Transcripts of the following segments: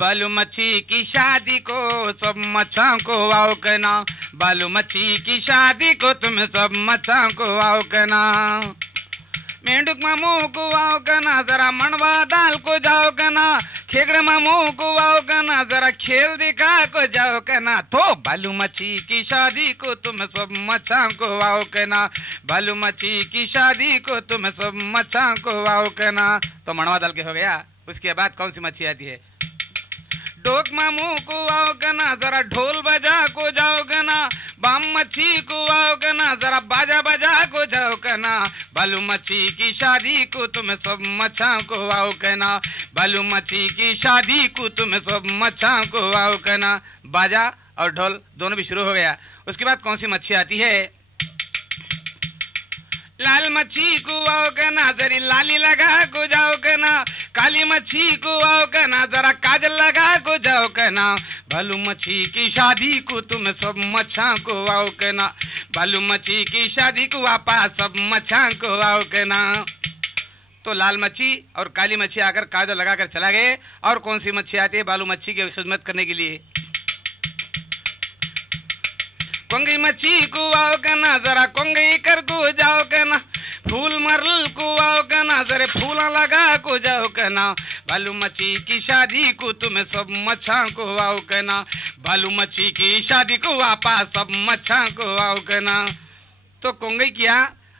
बालू मच्छी की शादी को सब मच्छा को आओ कहना, बालू मच्छी की शादी को तुम सब मच्छा को आओ कहना। मेंढक मामू को आओ कहना, जरा मणवा दाल को जाओ कहना, खेगड़ मामू को आओ कहना, जरा खेल दिखा को जाओ कहना। तो बालू मच्छी की शादी को तुम सब मच्छा को आओ कहना, बालू मच्छी की शादी को तुम सब मच्छा को आओ कहना। तो मणवा दाल के हो गया। उसके बाद कौन सी मच्छी आती है? डोक मामू को आओ कहना, जरा ढोल बजा को जाओ कहना, बाम मच्छी को आओ कहना, जरा बाजा बजा को जाओ कहना। बालू मच्छी की शादी को तुम सब मच्छा को आओ कहना, बालू मच्छी की शादी को तुम सब मच्छा को आओ कहना। बाजा और ढोल दोनों भी शुरू हो गया। उसके बाद कौन सी मच्छी आती है? लाल मच्छी को आओ कहना, जरी लाली लगा को जाओ कहना, काली मच्छी को आओ कहना, जरा काजल लगा को जाओ कहना। बालू मच्छी की शादी को तुम सब मच्छा को आओ कहना, बालू मच्छी की शादी को आपा सब मच्छा को आओ कहना। तो लाल मच्छी और काली मच्छी आकर काजल लगाकर चला गए। और कौन सी मच्छी आती है बालू मच्छी की खिदमत करने के लिए? कोंगई मच्छी को आओ कहना, जरा कोंगई कर को जाओ कहना, फूल मरल को आओ कहना, जरा फूला लगा को जाओ कहना। बालू मच्छी की शादी को तुम सब मच्छा को आओ कहना, बालू मच्छी की शादी को आपा सब मच्छा को आओ कहना। तो कोंगई किया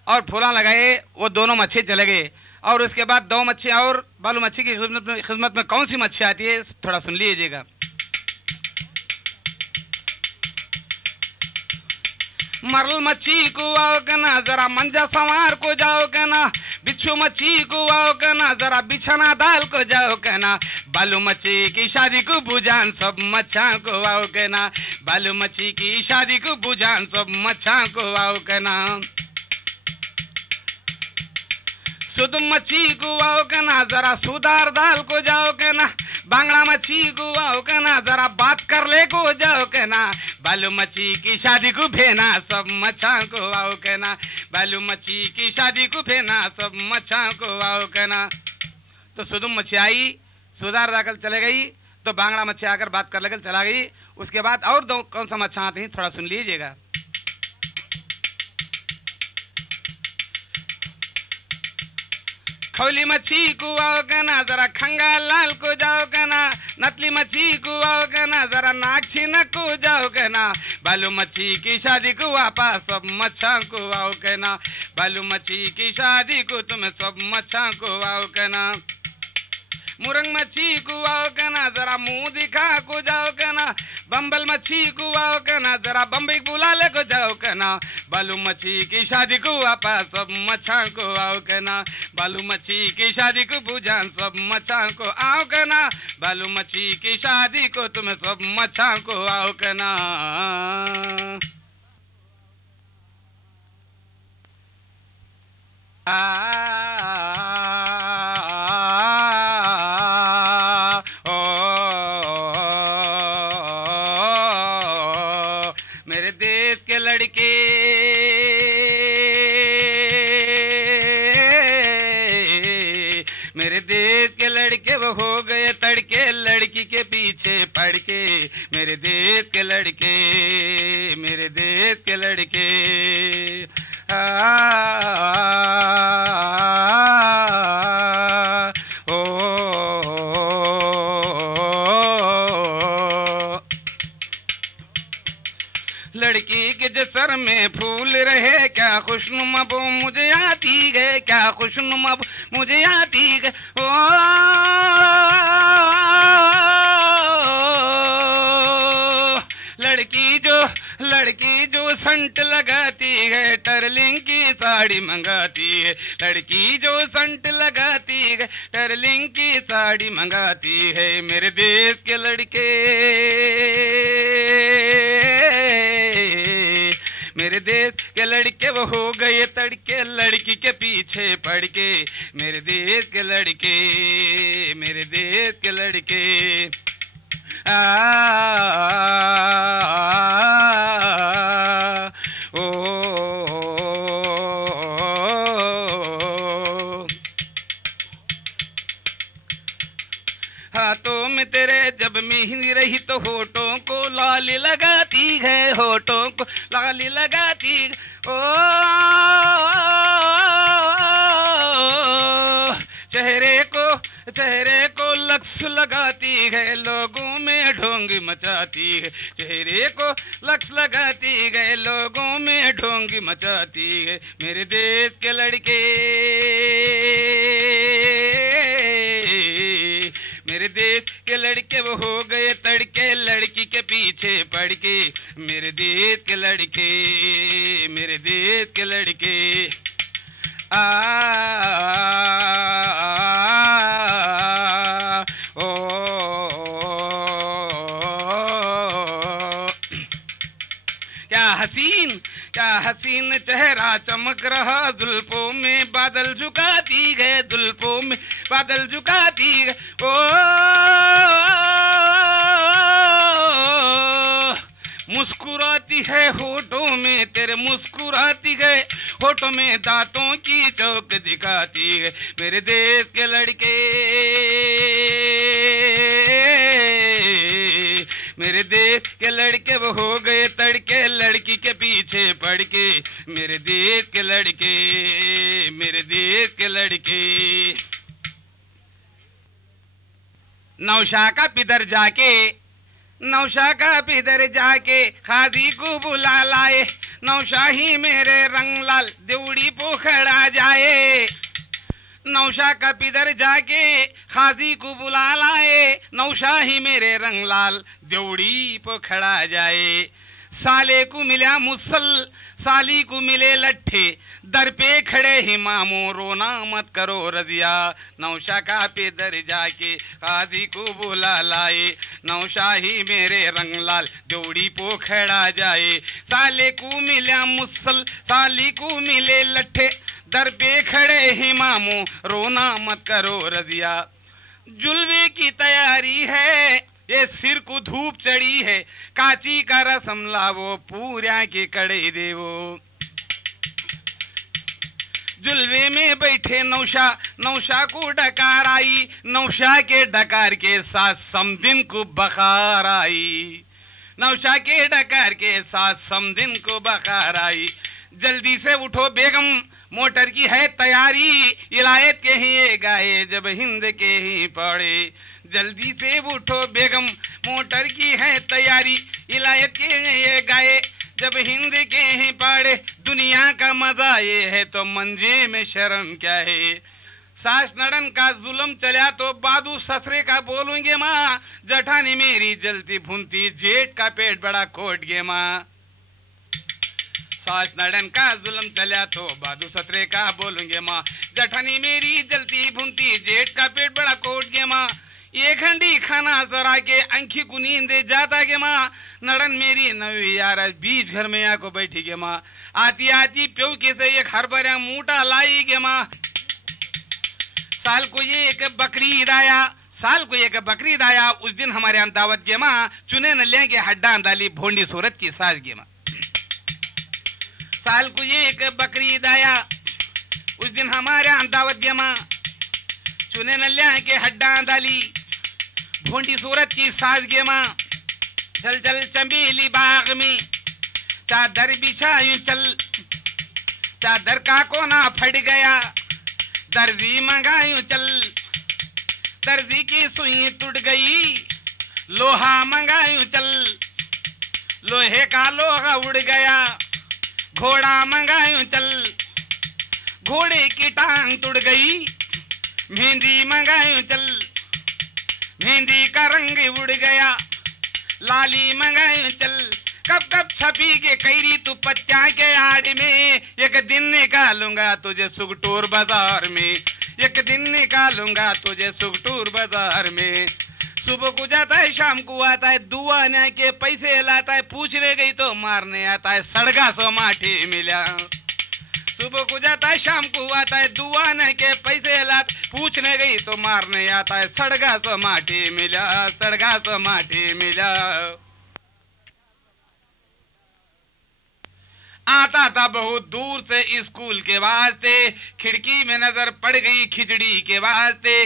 और फूला लगाए, वो दोनों मच्छी चले गए। और उसके बाद दो मच्छी और बालू मच्छी की खिदमत में कौन सी मच्छी आती है थोड़ा सुन लीजिएगा। मरल मच्छी को आओ कहना, जरा मंजा संवार को जाओ कहना, बिच्छू मच्छी को आओ कहना, जरा बिछना दाल को जाओ कहना। बालू मच्छी की शादी को बुझान सब मच्छा को आओ कहना, बालू मच्छी की शादी को बुझान सब मच्छा को आओ कहना। सुध मच्छी को आओ कहना, जरा सुधार दाल को जाओ कहना, बांगड़ा मच्छी को आओ कहना, जरा बात कर ले को जाओ कहना। बालू मच्छी की शादी को भेना सब मच्छा को आओ कहना, बालू मच्छी की शादी को भेना सब मच्छा को आओ कहना। तो सुदुम मच्छी आई, सुधार दाखल चले गई। तो बांगड़ा मच्छी आकर बात कर लेकर चला गई। उसके बाद और दो कौन सा मच्छा आती है थोड़ा सुन लीजिएगा। खौली मच्छी को आओ कहना, जरा खंगा लाल को जाओ कहना, नतली मच्छी को आओ कहना, जरा नाक छीना को जाओ कहना। बालू मच्छी की शादी को आपा सब मच्छा को आओ कहना, बालू मच्छी की शादी को तुम सब मच्छा को आओ कहना। मुरंग मच्छी को आओ कहना, जरा मुंह दिखा को जाओ कहना, बम्बल मच्छी को आओ कहना, जरा बम्बई बुला ले को जाओ कहना। बालू मच्छी की शादी को आपा सब मच्छा को आओ कहना, बालू मच्छी की शादी को बुझान सब मच्छा को आओ कहना, बालू मच्छी की शादी को तुम सब मच्छा को आओ कहना। मेरे देश के लड़के मेरे देश के लड़के वो हो गए तड़के लड़की के पीछे पड़ के। मेरे देश के लड़के मेरे देश के लड़के लड़की के जो सर में फूल रहे क्या खुशनुमा वो मुझे आती है, क्या खुशनुमा मुझे आती है। ओ लड़की जो संट लगाती है टर्लिंग की साड़ी मंगाती है। लड़की जो संट लगाती है टर्लिंग की साड़ी मंगाती है। मेरे देश के लड़के मेरे देश के लड़के वो हो गए तड़के लड़की के पीछे पड़ के। मेरे देश के लड़के मेरे देश के लड़के हाथों में तेरे जब मेहंदी रही तो होठों को लाली लगाती है, होठों को लाली लगाती है। ओ चेहरे को लक्ष्य लगाती है, लोगों में ढोंग मचाती है। चेहरे को लक्ष्य लगाती है, लोगों में ढोंग मचाती है। मेरे देश के लड़के, मेरे देश के लड़के वो हो गए तड़के लड़की के पीछे पड़ के। मेरे देश के लड़के, मेरे देश के लड़के क्या हसीन चेहरा चमक रहा, जुल्फों में बादल झुकाती है, जुल्फों में बादल झुकाती है। ओ मुस्कुराती है होठों में तेरे, मुस्कुराती है होठों में, दांतों की चौक दिखाती है। मेरे देश के लड़के, मेरे देश के लड़के वो हो गए तड़के लड़की के पीछे पड़ के। मेरे देश के लड़के, मेरे देश के लड़के। नौशा का पिदर जाके, नौशा का पिदर जाके खाजी को बुला लाए। नौशाही मेरे रंगलाल देवड़ी पोखड़ा जाए। नौशा का पिदर जाके खाजी को बुला लाए। नौशाही मेरे रंगलाल देवड़ी पोखड़ा जाए। साले को मिला मुसल, साली को मिले लट्ठे, दर पे खड़े ही मामू रोना मत करो रजिया। नौशा का पिदर जाके खाजी को बुला लाए। नौशाही मेरे रंगलाल देवड़ी पोखड़ा जाए। साले को मिला मुसल, साली को मिले लट्ठे, दर पे खड़े ही मामू रोना मत करो रजिया। जुल्वे की तैयारी है, ये सिर को धूप चढ़ी है। काची का रसम लावो, पूरिया के कड़े देवो। जुल्वे में बैठे नौशा, नौशा को डकार आई। नौशा के डकार के साथ समदिन को बखार आई। नौशा के डकार के साथ समदिन को बखार आई। जल्दी से उठो बेगम, मोटर की है तैयारी। इलायत के ही गाए जब हिंद के ही पड़े। जल्दी से उठो बेगम, मोटर की है तैयारी। इलायत के ये गाए जब हिंद के ही पड़े। दुनिया का मजा ये है तो मंजे में शर्म क्या है। सास नड़न का जुल्म चला तो बादू ससरे का बोलूंगे माँ। जठानी मेरी जलती भूनती, जेठ का पेट बड़ा कोट गे माँ। सास नड़न का जुल्म चला तो बादू ससरे का बोलूंगे माँ। जठानी मेरी जलती भूनती, जेठ का पेट बड़ा कोट गे माँ। एक हंडी खाना जरा के अंखी को नींद जाता के माँ। नड़न मेरी नवी यार बीच घर में आको बैठी के माँ। आती आती प्यो के से एक हरभरा मूटा लाई के माँ। साल को ये एक बकरी दाया, साल को एक बकरी दाया। उस दिन हमारे यहाँ दावत के माँ चुने न लेंगे हड्डा डाली भोंडी सूरत की सास के माँ। साल को ये एक बकरी दाया, उस दिन हमारे यहाँ दावत के माँ चुने न लेंगे हड्डा डाली भोंडी सूरत की सास के माँ। चल चल चमेली बाग में चादर बिछायूं चल, चादर का कोना फट गया। दर्जी मंगायूं चल, दर्जी की सुई टूट गई। लोहा मंगायूं चल, लोहे का लोहा उड़ गया। घोड़ा मंगायूं चल, घोड़े की टांग टूट गई। मेहंदी मंगायूं चल, मेहंदी का रंग उड़ गया। लाली मंगायूं चल, कब कब छपी के कैरी तू पत्या के आड़ में। एक दिन निकालूंगा तुझे सुगटूर बाजार में, एक दिन निकालूंगा तुझे सुगटूर बाजार में। सुबह को जाता है, शाम को आता है, दुआ न के पैसे लाता है। पूछने गई तो मारने आता है, सड़गा सो माठी मिला। सुबह को जाता है, शाम को आता है, दुआ न के पैसे लाता। पूछने गई तो मारने आता है, सड़गा सो माठी मिला, सड़गा सो माठी मिला। आता था बहुत दूर से स्कूल के वास्ते, खिड़की में नजर पड़ गई खिचड़ी के वास्ते।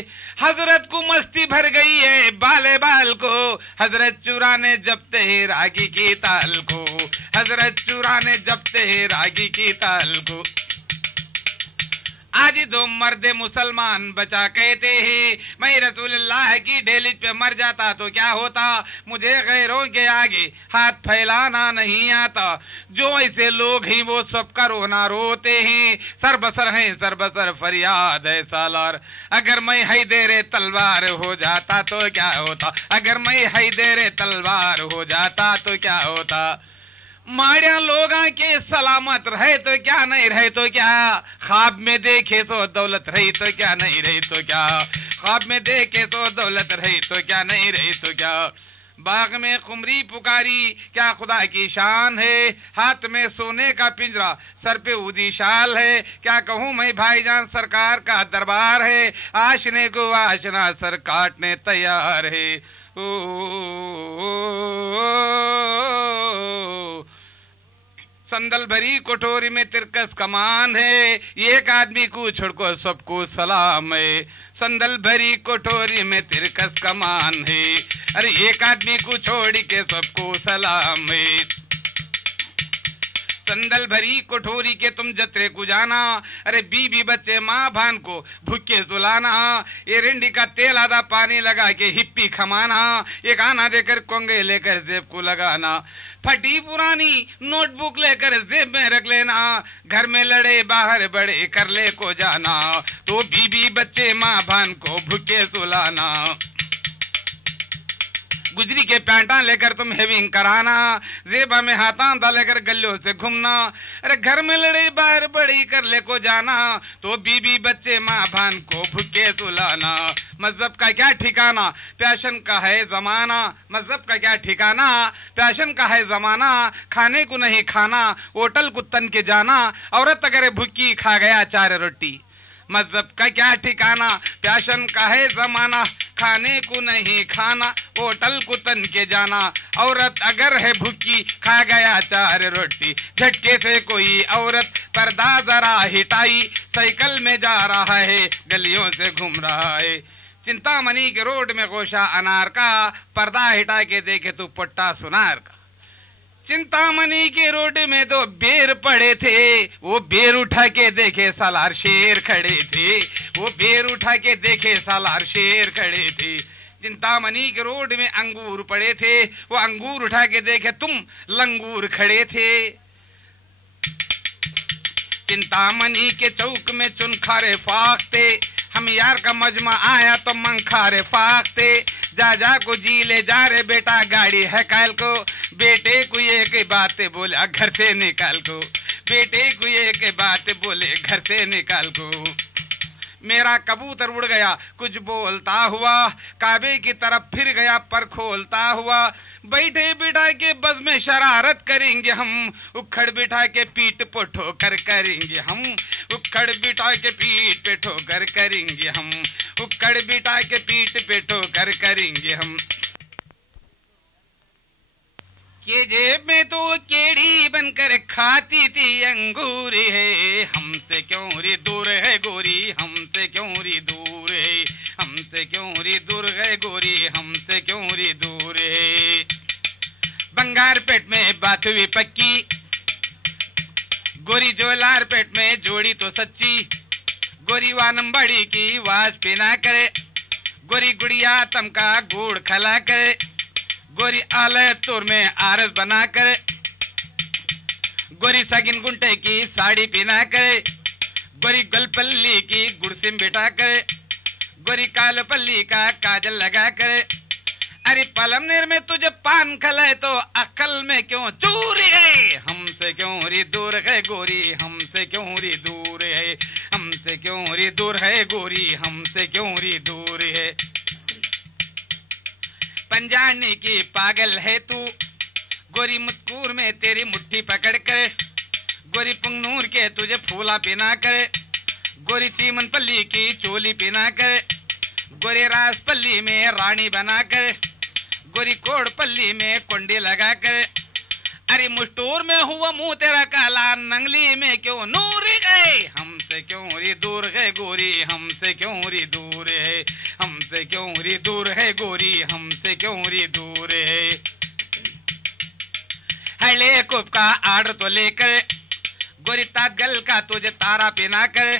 हजरत को मस्ती भर गई है बाले बाल को, हजरत चुराने जपते हैं रागी की ताल को, हजरत चुराने जपते हैं रागी की ताल को। आज दो मर्द मुसलमान बचा कहते हैं, मैं रसूलुल्लाह की डेली पे मर जाता तो क्या होता, मुझे गैरों के आगे हाथ फैलाना नहीं आता। जो ऐसे लोग हैं वो सबका रोना रोते हैं, सरबसर हैं सरबसर फरियाद है सालार। अगर मैं हैदर तलवार हो जाता तो क्या होता, अगर मैं हैदर तलवार हो जाता तो क्या होता। माड़िया लोगा के सलामत रहे तो क्या, नहीं रहे तो क्या, ख्वाब में देखे तो दौलत रही तो क्या, नहीं रही तो क्या, ख्वाब में देखे तो दौलत रही तो क्या, नहीं रही तो क्या। बाग में खुमरी पुकारी क्या खुदा की शान है, हाथ में सोने का पिंजरा सर पे ऊदी शाल है। क्या कहूँ मैं भाईजान सरकार का दरबार है, आशने को आशना सर काटने तैयार है। संदल भरी कोठोरी में तिरकस कमान है, एक आदमी को छोड़को सबको सलाम है। संदल भरी कोठोरी में तिरकस कमान है, अरे एक आदमी को छोड़ के सबको सलाम है। संदल भरी कोठोरी के तुम जत्रे को जाना, अरे बीबी बच्चे माँ भान को भूखे सुलाना। ये रिंडी का तेल आधा पानी लगा के हिप्पी खमाना, एक आना देकर कोंगे लेकर जेब को लगाना। फटी पुरानी नोटबुक लेकर जेब में रख लेना, घर में लड़े बाहर बड़े कर ले को जाना, तो बीबी बच्चे माँ भान को भूखे सुलाना। गुजरी के पैंटा लेकर तुम हेविंग कराना, जेबा में हाथा डालेकर गलियों से घूमना। अरे घर में लड़े बाहर बड़ी कर ले को जाना, तो बीबी बच्चे माँ भान को भूखे सुलाना। मजहब का क्या ठिकाना, पैशन का है जमाना, मजहब का क्या ठिकाना, पैशन का है जमाना। खाने को नहीं खाना, होटल को तन के जाना, औरत अगर भूखी खा गया 4 रोटी। मजहब का क्या ठिकाना, पैशन का है जमाना, खाने को नहीं खाना, होटल को तन के जाना। औरत अगर है भूखी खा गया 4 रोटी। झटके से कोई औरत पर्दा जरा हिटाई, साइकिल में जा रहा है गलियों से घूम रहा है। चिंतामणि के रोड में गोशा अनार का, पर्दा हिटा के देखे तो पट्टा सुनार का। चिंतामणि के रोड में तो बेर पड़े थे, वो बेर उठा के देखे सालार शेर खड़े थे, वो बेर उठा के देखे सालार शेर खड़े थे। चिंतामणि के रोड में अंगूर पड़े थे, वो अंगूर उठा के देखे तुम लंगूर खड़े थे। चिंतामणि के चौक में चुनखारे फाकते, हम यार का मजमा आया तो मंखारे फाकते। जा जा को जी ले जा रे बेटा गाड़ी है काल को, बेटे को ये के बातें बोले घर से निकाल को, बेटे को ये के बातें बोले घर से निकाल को। मेरा कबूतर उड़ गया कुछ बोलता हुआ, काबे की तरफ फिर गया पर खोलता हुआ। बैठे बिठा के बस में शरारत करेंगे हम, उखड़ बिठा के पीठ पे ठोकर करेंगे हम, उखड़ बिठा के पीठ पे ठोकर करेंगे हम, उखड़ बिठा के पीठ पे ठोकर करेंगे हम। के जेब में तो केड़ी बनकर खाती थी अंगूर है, हमसे क्यों रे दूर है गोरी, हमसे क्यों रे दूर है, हमसे क्यों रे दूर है गोरी, हमसे क्यों रे दूर है। बंगार पेट में बात हुई पक्की, गोरी जोलार पेट में जोड़ी तो सच्ची। गोरी वानम्बड़ी की वाज पिना करे, गोरी गुड़िया तमका गुड़ खला करे। गोरी आलय तुर में आरस बना कर, गोरी सगिन गुंटे की साड़ी पहना करे। गोरी गलपल्ली की गुड़सिम बिठा करे, गोरी कालपल्ली का काजल लगा करे। अरे पलमनेर में तुझे पान खलाए तो अकल में क्यों चूर है, हमसे क्यों री दूर है गोरी, हमसे क्यों री दूर है, हमसे क्यों री दूर है गोरी, हमसे क्यों री दूर है। पंजानी की पागल है तू, गोरी मुत्कूर में तेरी मुट्ठी पकड़ कर, गोरी पुंगनूर के तुझे फूला पिना कर। गोरी चीमनपल्ली की चोली पिना कर, गोरी रासपल्ली में रानी बना कर। गोरी कोड़पल्ली में कुंडी लगा कर, अरे मुस्टूर में हुआ मुंह तेरा काला, नंगली में क्यों नूर गए, हमसे क्यों री दूर है गोरी, हमसे क्यों री दूर है, हमसे क्यों री दूर है गोरी, हमसे क्यों री दूर है। हले कुप का आर्डर तो लेकर गोरी ताजगल का तुझे तारा पहना कर,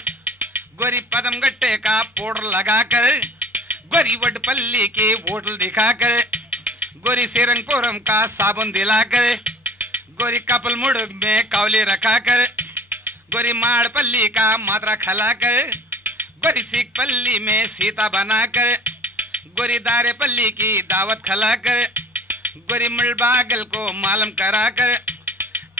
गोरी पदम गट्टे का पाउडर लगाकर, गोरी वडपल्ली के बोतल दिखाकर, गोरी सेरंगपुरम का साबुन दिलाकर, गोरी कपल मुड़ में कावली रखाकर, गोरी माड़पल्ली का मात्रा खलाकर, गोरी सीख पल्ली में सीता बनाकर, गोरी दारे पल्ली की दावत खलाकर, गोरी मुलबागल को मालूम कराकर,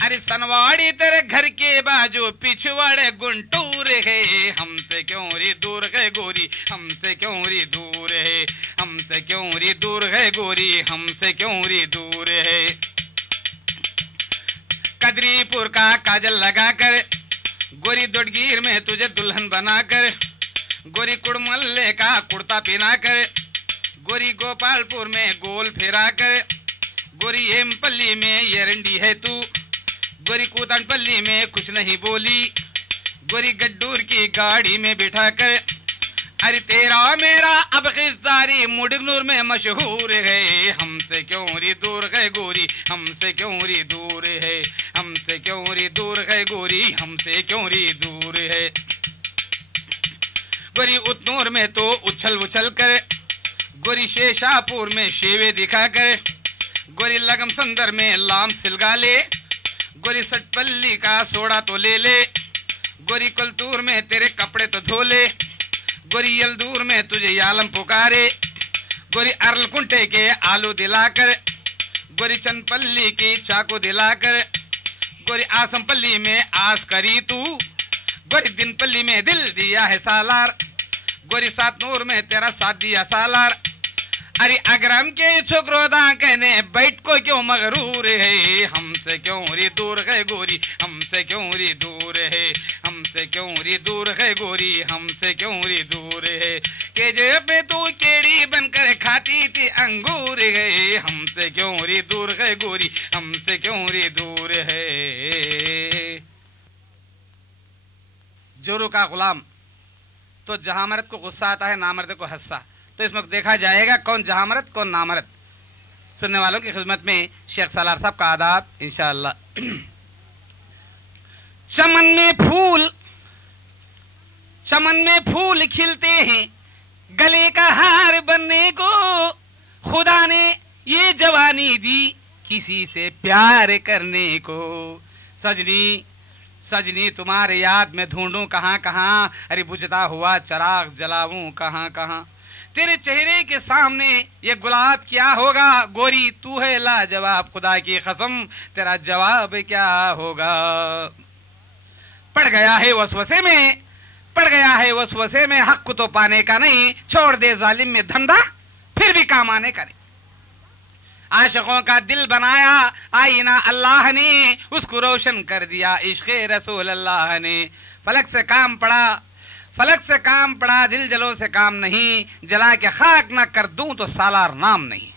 अरे सनवाड़ी तेरे घर के बाजू पिछवाड़े गुंटूर है, हमसे क्यों री दूर है गोरी, हमसे क्यों री दूर है, हमसे क्यों री दूर है गोरी, हमसे क्यों री दूर है। कदरीपुर का काजल लगाकर, गोरी दोडगीर में तुझे दुल्हन बनाकर, गोरी कुड़मल्ले का कुर्ता पहनाकर, गोरी गोपालपुर में गोल फिराकर, गोरी एमपल्ली में एरंडी है तू, गोरी कूतनपल्ली में कुछ नहीं बोली, गोरी गड्डूर की गाड़ी में बिठाकर, अरे तेरा मेरा अब खिस्सारी मुडगनूर में मशहूर है, हमसे क्यों री दूर है गोरी, हमसे क्यों री दूर है, हमसे क्यों री दूर है गोरी, हमसे क्यों री दूर है। गोरी उतनूर में तो उछल उछल कर, गोरी शेषापुर में शेवे दिखाकर, गोरी लगम संदर में लाम सिलगा ले, गोरी सटपल्ली का सोडा तो ले ले, गोरी कुलतूर में तेरे कपड़े तो धो ले, गोरी यलदूर में तुझे यालम पुकारे, गोरी अरलकुंटे के आलू दिलाकर, गोरी चंदपल्ली की चाकू दिलाकर, गोरी आसमपल्ली में आस करी तू, गोरी दिनपल्ली में दिल दिया है सालार, गोरी सातनूर में तेरा साथ दिया सालार, अरे अग्रम के छोकरोदा कहने बैठ को क्यों मगरूर है, हमसे क्यों री दूर है गोरी, हमसे क्यों री दूर है, हमसे क्यों री दूर है गोरी, हमसे क्यों री दूर है। के जेब में तू केड़ी बनकर खाती थी अंगूर है, हमसे क्यों री दूर है गोरी, हमसे क्यों री दूर है। जोरू का गुलाम तो जहां मर्द को गुस्सा आता है नामर्द को हंसा, तो इसमें देखा जाएगा कौन जहामरत कौन नामरत। सुनने वालों की खिदमत में शेख सालार साहब का आदाब इंशाअल्लाह। चमन में फूल खिलते हैं, गले का हार बनने को खुदा ने ये जवानी दी, किसी से प्यार करने को। सजनी तुम्हारे याद में ढूंढूं कहां कहां, अरे बुझता हुआ चराग जलाऊं कहां कहां। तेरे चेहरे के सामने ये गुलाब क्या होगा, गोरी तू है लाजवाब, खुदा की कसम तेरा जवाब क्या होगा। पड़ गया है वसवसे में, हक तो पाने का नहीं, छोड़ दे जालिम में धंधा फिर भी काम आने का नहीं। आशिकों का दिल बनाया आईना अल्लाह ने, उसको रोशन कर दिया इश्क़े रसूल अल्लाह ने। फलक से काम पड़ा दिल जलों से काम नहीं, जला के खाक न कर दूं तो सालार नाम नहीं।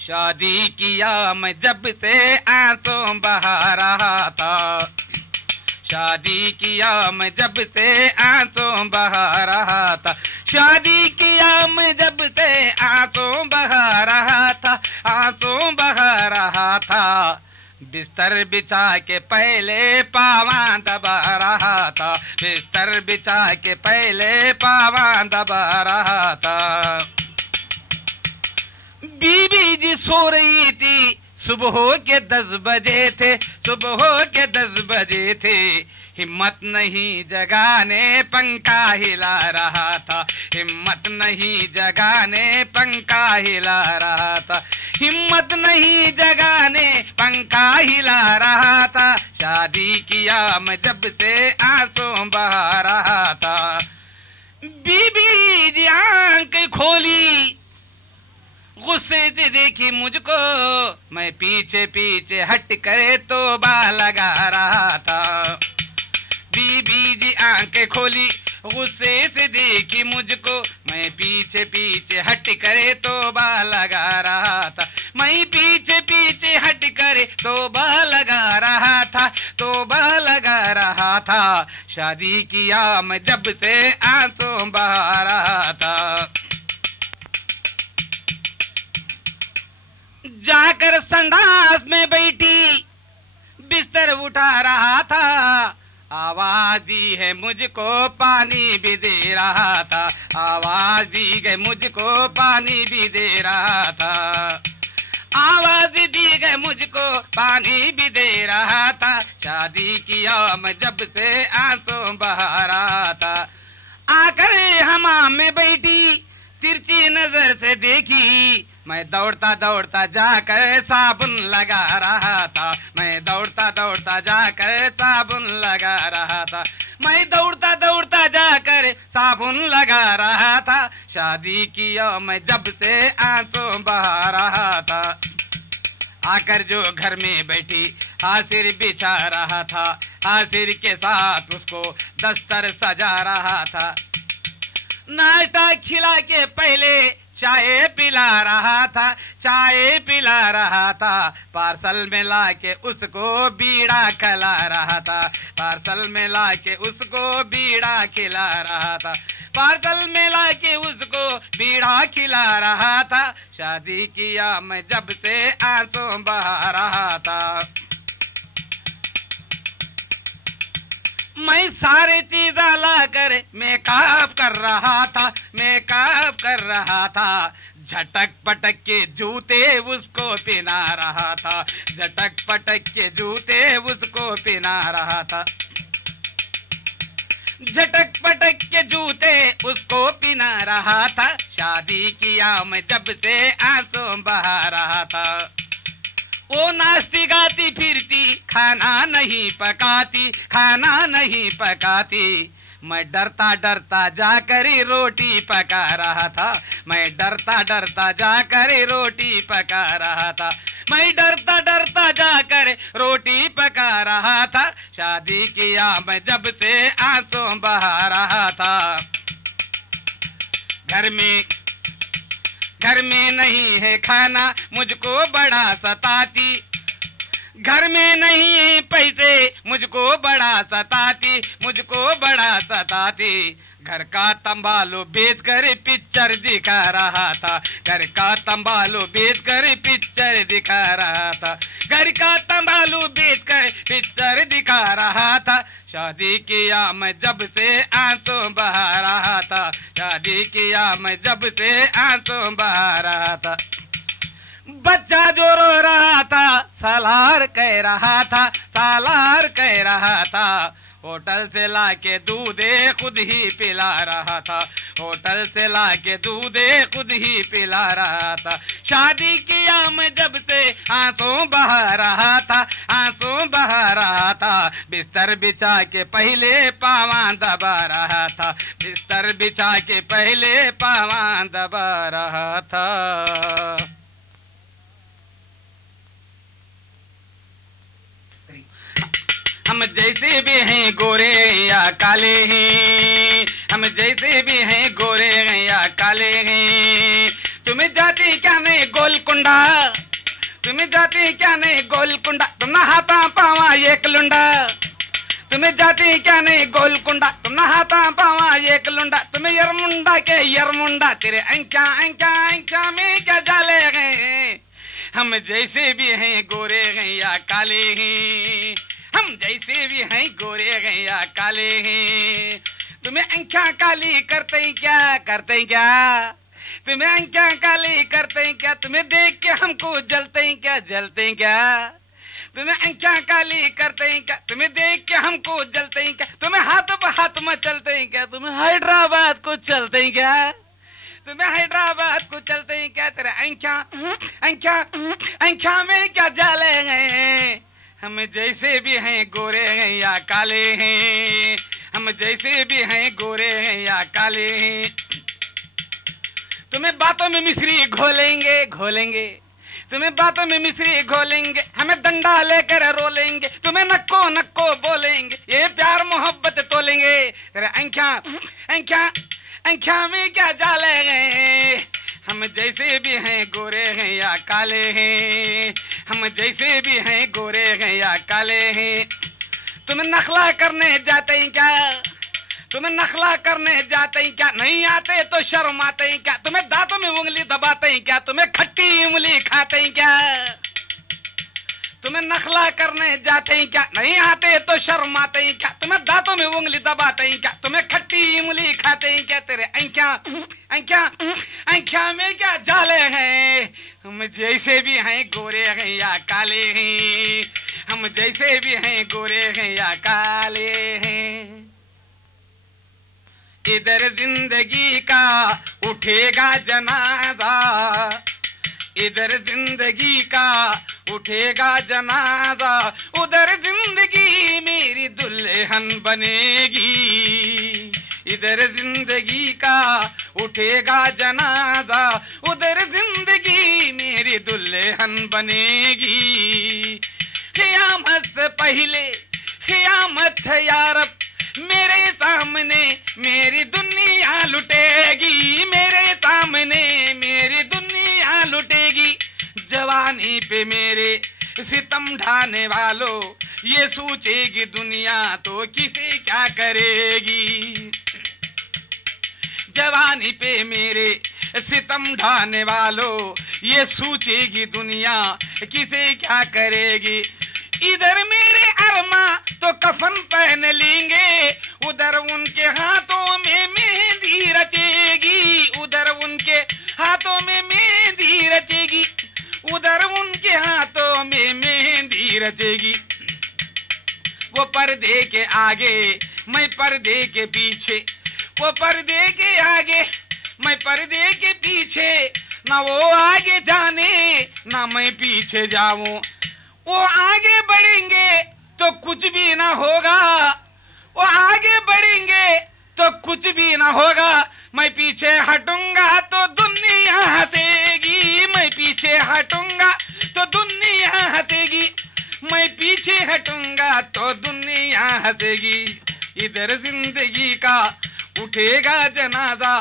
शादी किया मैं जब से आंसू बहा रहा था, शादी किया मैं जब से आंसू बहा रहा था, शादी किया मैं जब से आंसू बहा रहा था, आंसू बहा रहा था। बिस्तर बिछा के पहले पावां दबा रहा था, बिस्तर बिछा के पहले पावां दबा रहा था। बीबी जी सो रही थी, सुबह के 10 बजे थे, सुबह के 10 बजे थे। हिम्मत नहीं जगाने पंखा हिला रहा था, हिम्मत नहीं जगाने पंखा हिला रहा था, हिम्मत नहीं जगाने पंखा हिला रहा था। शादी किया मैं जब से आंसू बहा रहा था। बीबी जी आंख खोली, गुस्से से देखी मुझको, मैं पीछे पीछे हट करे तो बा लगा रहा था। बीबी जी आंखें खोली, गुस्से से देखी मुझको, मैं पीछे पीछे हट करे तो बा लगा रहा था। मैं पीछे पीछे हट कर तौबा लगा रहा था, तौबा लगा रहा था। शादी किया मैं जब से आंसू बहा रहा था। जाकर संडास में बैठी बिस्तर उठा रहा था, आवाज दी है मुझको पानी भी दे रहा था, आवाज दी गई मुझको पानी भी दे रहा था, आवाज दी गई मुझको पानी भी दे रहा था। शादी किया मैं जब से आंसू बहा रहा था। आकर हमाम में बैठी तिरछी नजर से देखी, मैं दौड़ता दौड़ता जाकर साबुन लगा रहा था, मैं दौड़ता दौड़ता जाकर साबुन लगा रहा था, मैं दौड़ता दौड़ता जाकर साबुन लगा रहा था। शादी किया मैं जब से आंसू बहा रहा था। आकर जो घर में बैठी हासिर बिछा रहा था, हासिर के साथ उसको दस्तर सजा रहा था। नाश्ता खिला के पहले चाय पिला रहा था, चाय पिला रहा था। पार्सल में लाके उसको बीड़ा खिला रहा था, पार्सल में लाके उसको बीड़ा खिला रहा था, पार्सल में लाके उसको बीड़ा खिला रहा था। शादी किया मैं जब से आंसू बहा रहा था। मैं सारे चीज लाकर मेकअप कर रहा था, मेकअप कर रहा था। झटक पटक के जूते उसको पहना रहा था, झटक पटक के जूते उसको पहना रहा था, झटक पटक के जूते उसको पहना रहा था। शादी किया मैं जब से आंसू बहा रहा था। वो नाचती गाती फिरती खाना नहीं पकाती, खाना नहीं पकाती। मैं डरता डरता जाकर रोटी पका रहा था, मैं डरता डरता जाकर रोटी पका रहा था, मैं डरता डरता जाकर रोटी पका रहा था। शादी किया मैं जब से आंसू बहा रहा था। घर में नहीं है खाना मुझको बड़ा सताती, घर में नहीं है पैसे मुझको बड़ा सताती, मुझको बड़ा सताती। घर का तंबालू बेचकर पिक्चर दिखा रहा था, घर का तंबालू बेचकर पिक्चर दिखा रहा था, घर का तंबालू बेचकर पिक्चर दिखा रहा था। शादी किया मैं जब से आंसू बहा रहा था, शादी किया मैं जब से आंसू बहा रहा था। बच्चा जो रो रहा था सालार कह रहा था, सालार कह रहा था। होटल से लाके दूधे खुद ही पिला रहा था, होटल से लाके दूधे खुद ही पिला रहा था। शादी किया मैं जब से आंसू बहा रहा था, आंसू बहा रहा था। बिस्तर बिछा के पहले पावां दबा रहा था, बिस्तर बिछा के पहले पावां दबा रहा था। हम जैसे भी हैं गोरे या काले हैं, हम जैसे भी हैं गोरे या काले हैं। तुम्हें जाती क्या नहीं गोलकुंडा, तुम्हें जाती क्या नहीं गोलकुंडा, तुम नहाता पावा एक लुंडा। तुम्हें जाती क्या नहीं गोलकुंडा, तुम नहाता पावा एक लुंडा। तुम्हें यरमुंडा के यरमुंडा, तेरे अंका अंका अंका में क्या जाले गए। हम जैसे भी हैं गोरे या काले हैं, हम जैसे भी हैं गोरे हैं या काले हैं। तुम्हें आंखें काली करते हैं क्या, करते हैं क्या, तुम्हें आंखें काली करते हैं क्या। तुम्हें देख के हमको जलते हैं क्या, जलते हैं क्या। तुम्हें आंखें काली करते हैं क्या, तुम्हें देख के हमको जलते हैं क्या। तुम्हें हाथ पर हाथ में चलते हैं क्या, तुम्हें हैदराबाद को चलते हैं क्या, तुम्हें हैदराबाद को चलते हैं क्या। तेरे आंखें में क्या जाले हैं। हम जैसे भी हैं गोरे हैं या काले हैं, हम जैसे भी हैं गोरे हैं या काले हैं। तुम्हें बातों में मिश्री घोलेंगे, घोलेंगे, तुम्हें बातों में मिश्री घोलेंगे। हमें डंडा लेकर रोलेंगे, तुम्हें नक्को नक्को बोलेंगे। ये प्यार मोहब्बत तोलेंगे। तेरे आंखा में क्या जाले गए। हम जैसे भी हैं गोरे हैं या काले हैं, हम जैसे भी हैं गोरे हैं या काले हैं। तुम नखला करने जाते हैं क्या? तुम्हें नखला करने जाते हैं क्या? नहीं आते तो शर्म आते हैं क्या? तुम्हें दांतों में उंगली दबाते हैं क्या? तुम्हें खट्टी उंगली खाते हैं क्या? तुम्हें नखला करने जाते हैं क्या? नहीं आते तो शर्म आते हैं क्या? तुम्हें दांतों में उंगली दबाते हैं क्या? तुम्हें खट्टी उंगली खाते हैं क्या? तेरे अंख्या में क्या जाले हैं? हम जैसे भी हैं गोरे हैं या काले हैं। हम जैसे भी हैं गोरे हैं या काले हैं। इधर जिंदगी का उठेगा जनाजा, इधर जिंदगी का उठेगा जनाजा, उधर जिंदगी मेरी दुल्हन बनेगी। इधर जिंदगी का उठेगा जनाजा, उधर जिंदगी मेरी दुल्हन बनेगी। क़यामत से पहले क़यामत है यारब, मेरे सामने मेरी दुनिया लुटेगी। मेरे सामने मेरी दुनिया लुटेगी। जवानी पे मेरे सितम ढाने वालों, ये सोचेगी दुनिया तो किसे क्या करेगी। जवानी पे मेरे सितम ढाने वालों, ये सोचेगी दुनिया किसे क्या करेगी। इधर मेरे अरमा तो कफन पहन लेंगे, उधर उनके हाथों में मेहंदी रचेगी। उधर उनके हाथों में मेहंदी रचेगी, उधर उनके हाथों में मेहंदी रचेगी। वो पर्दे के आगे मैं पर्दे के पीछे, वो पर्दे के आगे मैं पर्दे के पीछे, ना वो आगे जाने ना मैं पीछे जाऊं। वो आगे बढ़ेंगे तो कुछ भी ना होगा, वो आगे बढ़ेंगे तो कुछ भी ना होगा। मैं पीछे हटूंगा तो दुनिया हंसेगी। मैं पीछे हटूंगा तो दुनिया हंसेगी। मैं पीछे हटूंगा तो दुनिया हंसेगी। इधर जिंदगी का उठेगा जनाजा,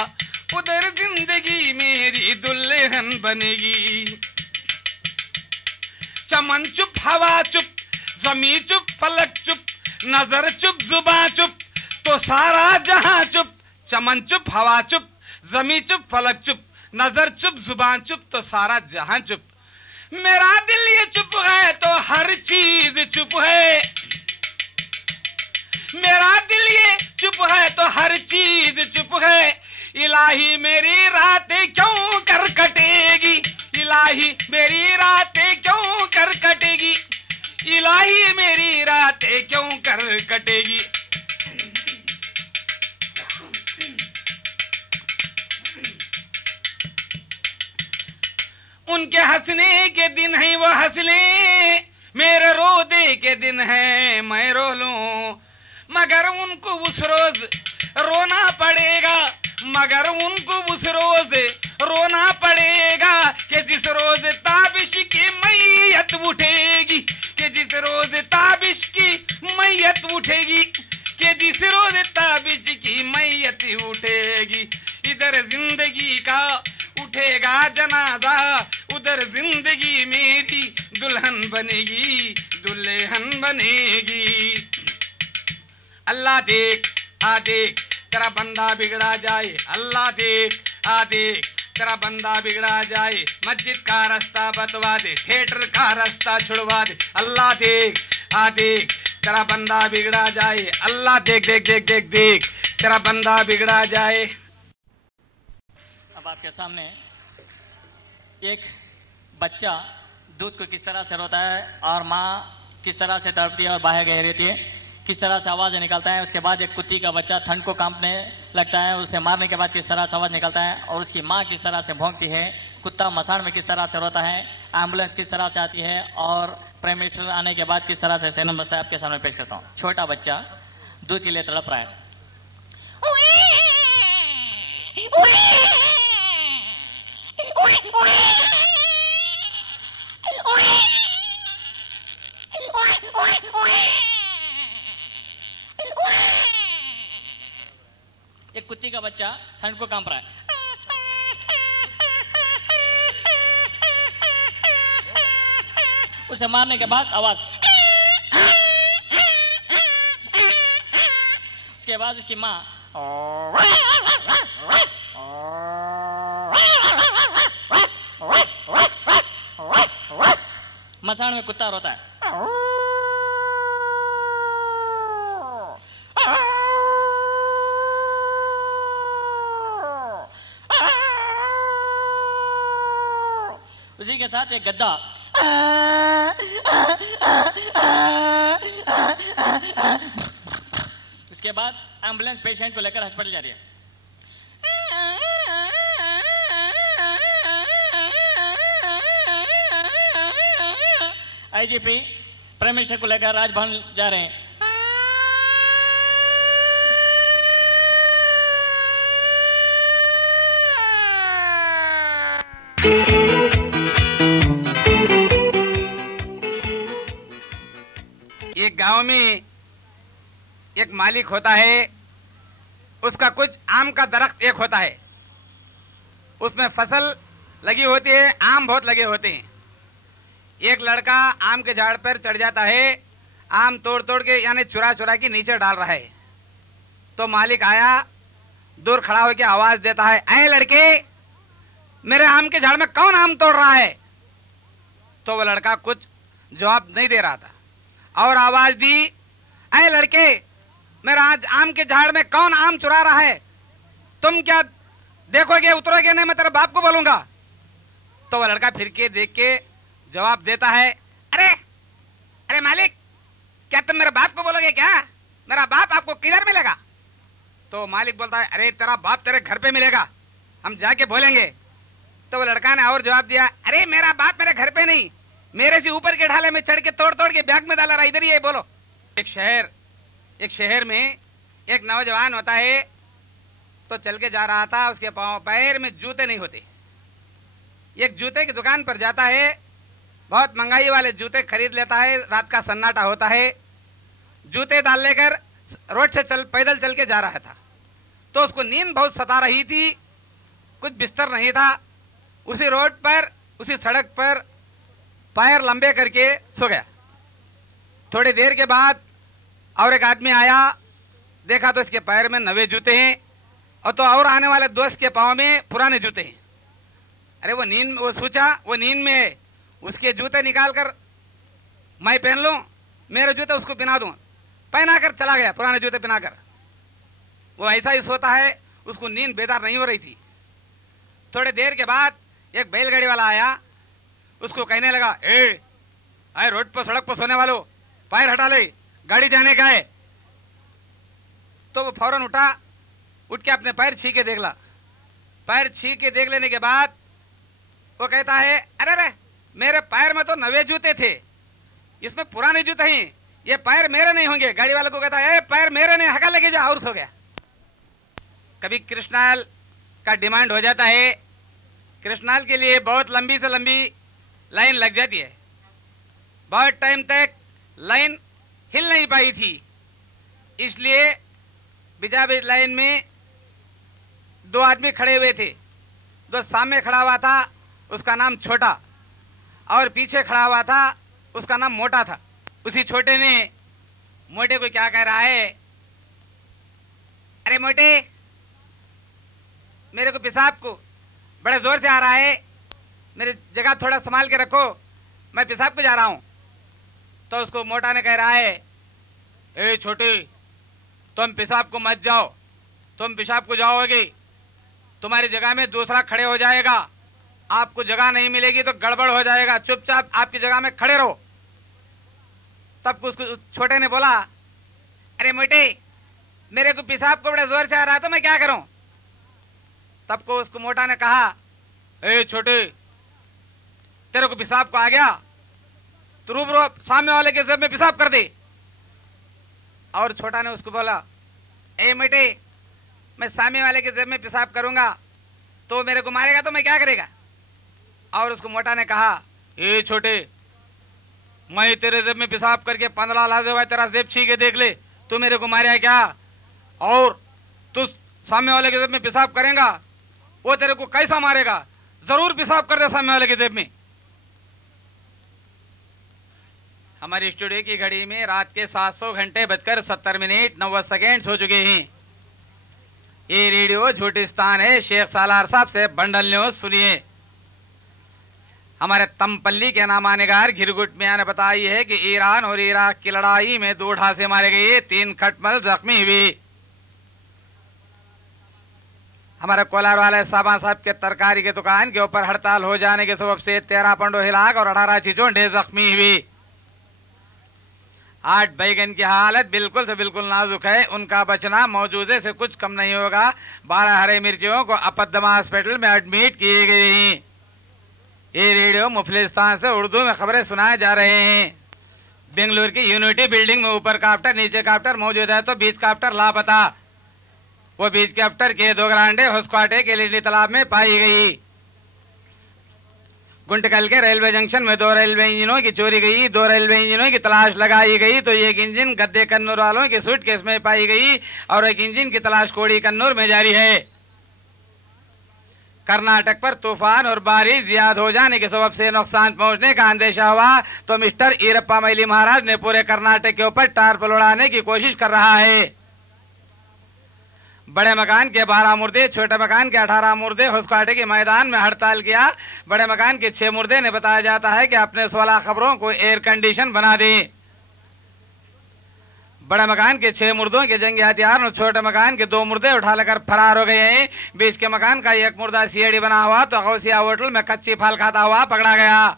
उधर जिंदगी मेरी दुल्हन बनेगी। चमन चुप, हवा चुप, जमी चुप, फलक चुप, नजर चुप, जुबान चुप, तो सारा जहां चुप। चमन चुप, हवा चुप, जमी चुप, फलक चुप, नजर चुप, जुबान चुप, तो सारा जहां चुप। मेरा दिल ये चुप है तो हर चीज चुप है। मेरा दिल ये चुप है तो हर चीज चुप है। इलाही मेरी रातें क्यों कर कटेगी? इलाही मेरी रातें क्यों कर कटेगी? इलाही मेरी रातें क्यों कर कटेगी? उनके हंसने के दिन है वो हंस ले, मेरे रोदे के दिन है मैं रो लूं। मगर उनको उस रोज रोना पड़ेगा, मगर उनको उस रोज रोना पड़ेगा कि जिस रोज ताबिश की मैयत उठेगी। कि जिस रोज ताबिश की मैयत उठेगी, कि जिस रोज ताबिश की मैयत उठेगी। इधर जिंदगी का उठेगा जनाजा, उधर जिंदगी मेरी दुल्हन बनेगी, दुल्हन बनेगी। अल्लाह देख आ देख तेरा बंदा बिगड़ा जाए। अल्लाह देख आ देख तेरा बंदा बिगड़ा जाए। मस्जिद का रास्ता बतवा दे, थिएटर का रास्ता छुड़वा दे। अल्लाह देख आ देख तेरा बंदा बिगड़ा जाए। अल्लाह देख देख देख देख देख तेरा बंदा बिगड़ा जाए। अब आपके सामने एक बच्चा दूध को किस तरह से रोता है और माँ किस तरह से तड़पती है और बाहर गई रहती है, किस तरह से आवाज़ निकालता है। उसके बाद एक कुत्ती का बच्चा ठंड को कांपने लगता है, उसे मारने के बाद किस तरह से आवाज़ निकालता है और उसकी माँ किस तरह से भौंकती है। कुत्ता मसाण में किस तरह से रोता है, एम्बुलेंस किस तरह से आती है और प्राइम मिनिस्टर आने के बाद किस तरह से सैनम बजता है, आपके सामने पेश करता हूँ। छोटा बच्चा दूध के लिए तड़प रहा है। एक कुत्ती का बच्चा ठंड को कांप रहा है। उसे मारने के बाद आवाज, उसके बाद उसकी माँ मसान में कुत्ता रोता है। उसी के साथ एक गद्दा उसके बाद एम्बुलेंस पेशेंट को लेकर अस्पताल जा रही है। आईजीपी प्राइम मिनिस्टर को लेकर राजभवन जा रहे हैं। एक गांव में एक मालिक होता है, उसका कुछ आम का दरख्त एक होता है, उसमें फसल लगी होती है, आम बहुत लगे होते हैं। एक लड़का आम के झाड़ पर चढ़ जाता है, आम तोड़ तोड़ के यानी चुरा चुरा के नीचे डाल रहा है। तो मालिक आया, दूर खड़ा होकर आवाज देता है, ऐ लड़के, मेरे आम के झाड़ में कौन आम तोड़ रहा है? तो वो लड़का कुछ जवाब नहीं दे रहा था और आवाज दी, ऐ लड़के, मेरा आज आम के झाड़ में कौन आम चुरा रहा है? तुम क्या देखोगे, उतरोगे नहीं, मैं तेरे बाप को बोलूंगा। तो वह लड़का फिर के देख के जवाब देता है, अरे अरे मालिक, क्या तुम मेरे बाप को बोलोगे क्या? मेरा बाप आपको किधर मिलेगा? तो मालिक बोलता है, अरे तेरा बाप तेरे घर पे मिलेगा, हम जाके बोलेंगे। तो वो लड़का ने और जवाब दिया, अरे मेरा बाप मेरे घर पे नहीं, मेरे से ऊपर के ढाले में चढ़ के तोड़ तोड़ के बैग में डाला रहा, इधर ही है, बोलो। एक शहर में एक नौजवान होता है, तो चल के जा रहा था, उसके पैर में जूते नहीं होते। एक जूते की दुकान पर जाता है, बहुत महंगाई वाले जूते खरीद लेता है। रात का सन्नाटा होता है, जूते डाल लेकर रोड से पैदल चल के जा रहा था। तो उसको नींद बहुत सता रही थी, कुछ बिस्तर नहीं था। उसी रोड पर, उसी सड़क पर पैर लंबे करके सो गया। थोड़ी देर के बाद और एक आदमी आया, देखा तो इसके पैर में नवे जूते हैं और तो और आने वाले दोस्त के पांव में पुराने जूते हैं। अरे वो सोचा वो नींद में उसके जूते निकालकर मैं पहन लूं, मेरे जूते उसको पहना दूं। पहनाकर चला गया, पुराने जूते पहनाकर। वो ऐसा ही सोता है, उसको नींद बेदार नहीं हो रही थी। थोड़ी देर के बाद एक बैलगाड़ी वाला आया, उसको कहने लगा, आए रोड पर सड़क पर सोने वालों, पैर हटा ले, गाड़ी जाने का है। तो वो फौरन उठ के अपने पैर छीके देख ला। पैर छीक के देख लेने के बाद वो कहता है, अरे मेरे पैर में तो नवे जूते थे, इसमें पुराने जूते हैं, ये पैर मेरे नहीं होंगे। गाड़ी वाले को कहता है, पैर मेरे नहीं, हका लेके जा, और सो गया। कभी कृष्णाल का डिमांड हो जाता है, कृष्णाल के लिए बहुत लंबी से लंबी लाइन लग जाती है। बहुत टाइम तक लाइन हिल नहीं पाई थी, इसलिए बीच लाइन में दो आदमी खड़े हुए थे। जो सामने खड़ा हुआ था उसका नाम छोटा और पीछे खड़ा हुआ था उसका नाम मोटा था। उसी छोटे ने मोटे को क्या कह रहा है, अरे मोटे, मेरे को पेशाब को बड़े जोर से आ रहा है, मेरी जगह थोड़ा संभाल के रखो, मैं पेशाब को जा रहा हूं। तो उसको मोटा ने कह रहा है, ए छोटे, तुम पेशाब को मत जाओ, तुम पेशाब को जाओगे तुम्हारी जगह में दूसरा खड़े हो जाएगा, आपको जगह नहीं मिलेगी तो गड़बड़ हो जाएगा, चुपचाप आपकी जगह में खड़े रहो। तब उसको छोटे ने बोला, अरे मोटे, मेरे को पेशाब को बड़े जोर से आ रहा है तो मैं क्या करूं? तब को उसको मोटा ने कहा, ए छोटे, तेरे को पेशाब को आ गया तो रूबरू सामने वाले के जेब में पेशाब कर दे। और छोटा ने उसको बोला, ए मोटे, मैं सामने वाले के जेब में पेशाब करूंगा तो मेरे को मारेगा तो मैं क्या करेगा? और उसको मोटा ने कहा, ए छोटे, मैं तेरे जेब में पेशाब करके 15 लाख भाई तेरा जेब छीन के देख ले, तू मेरे को मारेगा क्या? और तू सामने वाले के जेब में पेशाब करेगा, वो तेरे को कैसा मारेगा? जरूर पेशाब कर दे सामने वाले के जेब में। हमारी स्टूडियो की घड़ी में रात के 700 घंटे बजकर 70 मिनट 90 सेकेंड हो चुके हैं। ये रेडियो झूठिस्तान है। शेख सालार साहब से बंडल न्यूज सुनिए। हमारे तमपल्ली के नामानिगार घिरगुट मियां ने बताई है कि ईरान और इराक की लड़ाई में 2 ढांसे मारे गए, 3 खटमल जख्मी हुए। हमारे कोलार वाले साबा साहब के तरकारी की दुकान के ऊपर हड़ताल हो जाने के सबब से 13 पंडो हिलाक और 18 चिचोंडे जख्मी हुए। 8 बैगन की हालत बिल्कुल से बिल्कुल नाजुक है। उनका बचना मौजूदे से कुछ कम नहीं होगा। 12 हरे मिर्चियों को अपद्दमा हॉस्पिटल में एडमिट किए गए हैं। ये रेडियो मुफलिस्तान से उर्दू में खबरें सुनाए जा रहे हैं। बेंगलुरु की यूनिटी बिल्डिंग में ऊपर काप्टर नीचे काप्टर मौजूद है तो बीच काप्टर लापता। वो बीच काप्टर के 2 ग्रांडे हुस्क्वाटे के लिली तालाब में पाई गई। गुंटकल के रेलवे जंक्शन में 2 रेलवे इंजनों की चोरी गई। 2 रेलवे इंजनों की तलाश लगाई गई तो एक इंजन गद्दे कन्नूर वालों के सूटकेस में पाई गई और एक इंजन की तलाश कोड़ी कन्नूर में जारी है। कर्नाटक पर तूफान और बारिश ज्यादा हो जाने के सबब से नुकसान पहुंचने का अंदेशा हुआ तो मिस्टर ईरप्पा मैली महाराज ने पूरे कर्नाटक के ऊपर टारपल उड़ाने की कोशिश कर रहा है। बड़े मकान के 12 मुर्दे, छोटे मकान के 18 मुर्दे हुस्क्वाटे के मैदान में हड़ताल किया। बड़े मकान के 6 मुर्दे ने बताया जाता है कि अपने 16 खबरों को एयर कंडीशन बना दें। बड़े मकान के 6 मुर्दों के जंगी हथियार और छोटे मकान के 2 मुर्दे उठा लेकर फरार हो गए हैं। बीच के मकान का 1 मुर्दा सीएडी बना हुआ तो गौसिया होटल में कच्ची फल खाता हुआ पकड़ा गया।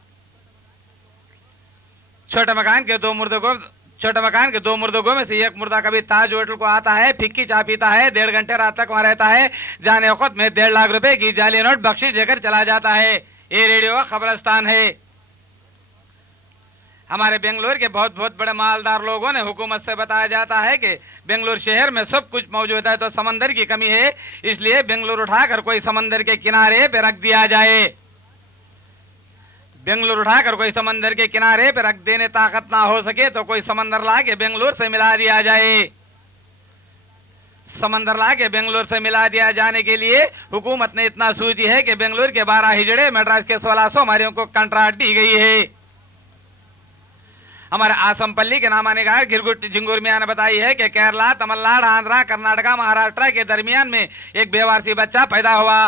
छोटे मकान के 2 मुर्दों में से 1 मुर्दा कभी ताज होटल को आता है, फिक्की चाय पीता है, 1.5 घंटे रात तक वहां रहता है। जाने वक्त में 1.5 लाख रुपए की जाली नोट बख्शिश देकर चला जाता है। ये रेडियो खबरस्तान है। हमारे बेंगलुरु के बहुत बड़े मालदार लोगों ने हुकूमत से बताया जाता है कि बेंगलुरु शहर में सब कुछ मौजूद है तो समंदर की कमी है, इसलिए बेंगलुरु उठाकर कोई समंदर के किनारे पे रख दिया जाए। बेंगलुरु उठाकर कोई समंदर के किनारे पे रख देने ताकत ना हो सके तो कोई समंदर ला के बेंगलुरु से मिला दिया जाए। समंदर ला के बेंगलुरु से मिला दिया जाने के लिए हुकूमत ने इतना सूची है कि बेंगलुरु के 12 हिजड़े, मद्रास के 1600 मारियों को कंट्राक्ट दी गई है। हमारे आसमपल्ली के नामानिगार घिरगुट झिंगुर मियां ने बताई है कि केरला, तमिलनाडु, आंध्रा, कर्नाटका, महाराष्ट्र के दरमियान में एक बेवारसी बच्चा पैदा हुआ।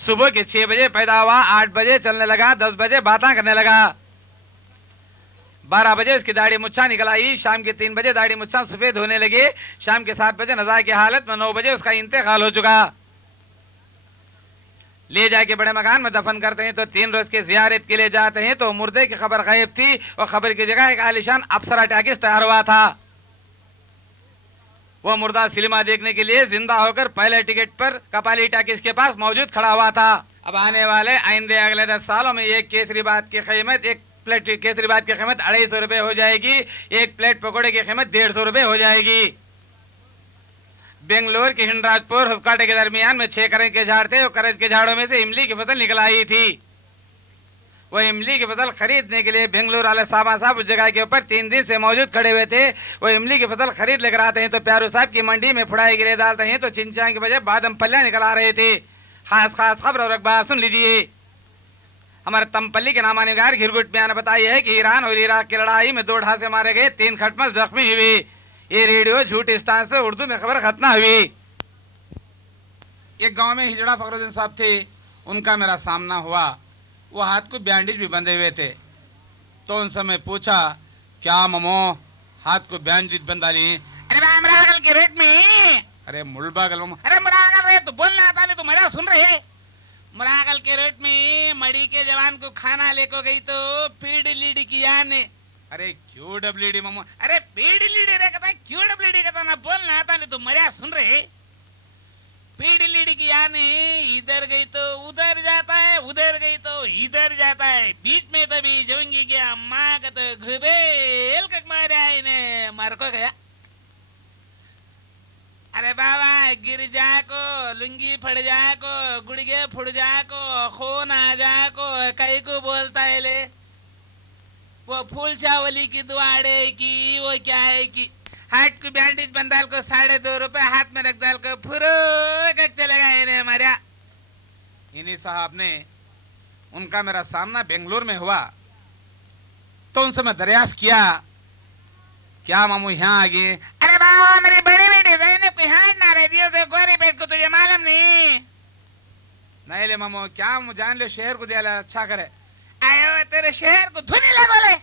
सुबह के 6 बजे पैदा हुआ, 8 बजे चलने लगा, 10 बजे बातें करने लगा, 12 बजे उसकी दाढ़ी मुच्छा निकल आई, शाम के 3 बजे दाढ़ी मुच्छा सफेद होने लगे, शाम के 7 बजे नज़ा की हालत में, 9 बजे उसका इंतकाल हो चुका। ले जाके बड़े मकान में दफन करते हैं तो 3 रोज के जियारत के लिए जाते हैं तो मुर्दे की खबर गायब थी और खबर की जगह एक आलिशान अप्सरा टैकिस तैयार हुआ था। वो मुर्दा सिनेमा देखने के लिए जिंदा होकर पहले टिकट पर कपाली टैकिस के पास मौजूद खड़ा हुआ था। अब आने वाले आइंदे अगले 10 सालों में एक केसरीबाद की कीमत, एक प्लेट केसरीबाद की कीमत 250 रुपए हो जाएगी, एक प्लेट पकौड़े की कीमत 150 रुपए हो जाएगी। बेंगलुरु के हिंडराजपुर हुस्क्वाटे के दरमियान में 6 करज के झाड़ थे और करज के झाड़ों में से इमली की फसल निकल आई थी। वो इमली की फसल खरीदने के लिए बेंगलुरु वाले साबा साहब उस जगह के ऊपर 3 दिन से मौजूद खड़े हुए थे। वो इमली की फसल खरीद लेकर आते हैं तो प्यारू साहब की मंडी में फुड़ाई गिरे डालते हैं तो चिंचा की वजह बादम पल्ला निकल आ रहे थे। खास खबर और अखबार सुन लीजिए। हमारे तमपल्ली के नामानिगार घिरगुट मियां ने बताई है कि ईरान और इराक की लड़ाई में 2 ढांसे मारे गए, 3 खटमल जख्मी हुए। ये रेडियो झूठिस्तान से उर्दू में खबर खत्म हुई। एक गांव में हिजड़ा फखरुद्दीन साहब थे, उनका मेरा सामना हुआ। वो हाथ को बैंडेज भी बंधे हुए थे तो उनसे मैं पूछा, क्या ममो हाथ को बैंडेज बंधा ली? अरे भाई मरागल के रेट में। अरे मुलबागल ममो। अरे मरागल रे तो बोलना आता नहीं तो मजा सुन रहे। मरागल के रेट में मड़ी के जवान को खाना लेको गई तो पीड़ लीड किया ने। अरे क्यों डब्ल्यूडी ममो? अरे पीड़ लीड रे कहता है, क्यों डब्ल्यूडी कहता ना बोलना आता नहीं तो मजा सुन रहे। पीड़ लीड किया ने इधर गई तो उधर जाता है, उधर गई तो इधर जाता है, बीच में तभी जोंगी गया माँ का तो घुबेल कक मारा ने मार को गया। अरे बाबा गिर जाको, लुंगी फट जाको, गुड़गे फुट जाको, खून आ जाको, कई को बोलता है ले। वो फूल चावली की दुआड़े की वो क्या है कि हाथ को बैंडेज बंदाल को 2.5 रुपए हाथ में रख डाल को फुरो चलेगा इन्हें मरा। इन्हीं साहब ने उनका मेरा सामना बेंगलुरु में हुआ। तो उनसे मैं दरियाफ्त किया, क्या मामू यहाँ आ गए? अरे बाबा मेरी बड़ी बेटी ज़ैनब को यहाँ ना रह दियो से गोरी पेट को तुझे मालूम नहीं? नहीं ले मामू, क्या मुझे जान लो शहर को दिया अच्छा करे। आयो तेरे शहर को धुनी लगो ले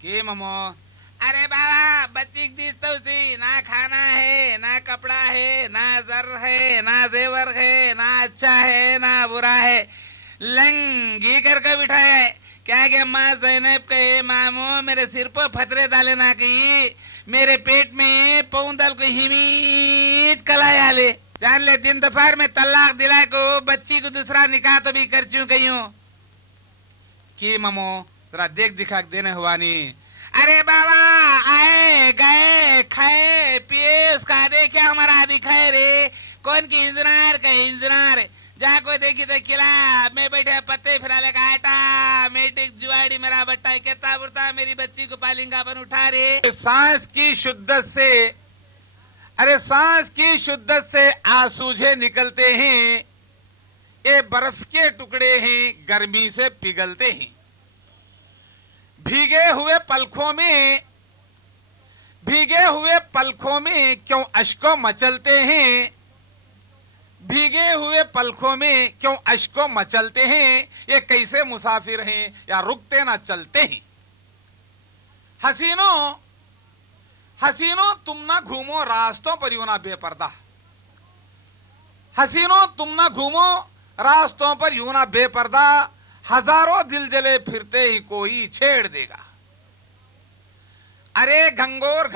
के मामू? अरे बाबा बच्ची की तो सी ना खाना है, ना कपड़ा है, ना जर है, ना जेवर है, ना अच्छा है ना बुरा है, लंगी करके बिठाया है। क्या क्या माँ ज़ैनब कहे मामू मेरे सिर पर फतरे डाले ना कही, मेरे पेट में पौंदल को हिमीत कलाया ले। जान ले दिन दोपहर में तलाक दिला को बच्ची को दूसरा निकाह तो भी कर चू गई हूँ कि मामू जरा देख दिखा देने हुआ नहीं। अरे बाबा आए गए खाए पिए उसका देखिए हमारा दिखाए रे, कौन की इंजनार का इंजनार जहाँ कोई देखी तो खिला, मैं बैठे पत्ते फिरा ले काटा, मेटिक जुआड़ी मेरा बट्टा कहता बुरता मेरी बच्ची को पालिंगा बन उठा रे। सांस की शुद्धत से, अरे सांस की शुद्धत से आसूझे निकलते हैं, ये बर्फ के टुकड़े हैं गर्मी से पिघलते हैं। भीगे हुए पलकों में क्यों अश्कों मचलते हैं, भीगे हुए पलकों में क्यों अश्कों मचलते हैं, ये कैसे मुसाफिर हैं या रुकते ना चलते हैं। हसीनों तुम ना घूमो रास्तों पर यूं ना बेपर्दा, हसीनों तुम ना घूमो रास्तों पर यूं ना बेपर्दा, हजारों दिल जले फिरते ही कोई छेड़ देगा। अरे घंघोर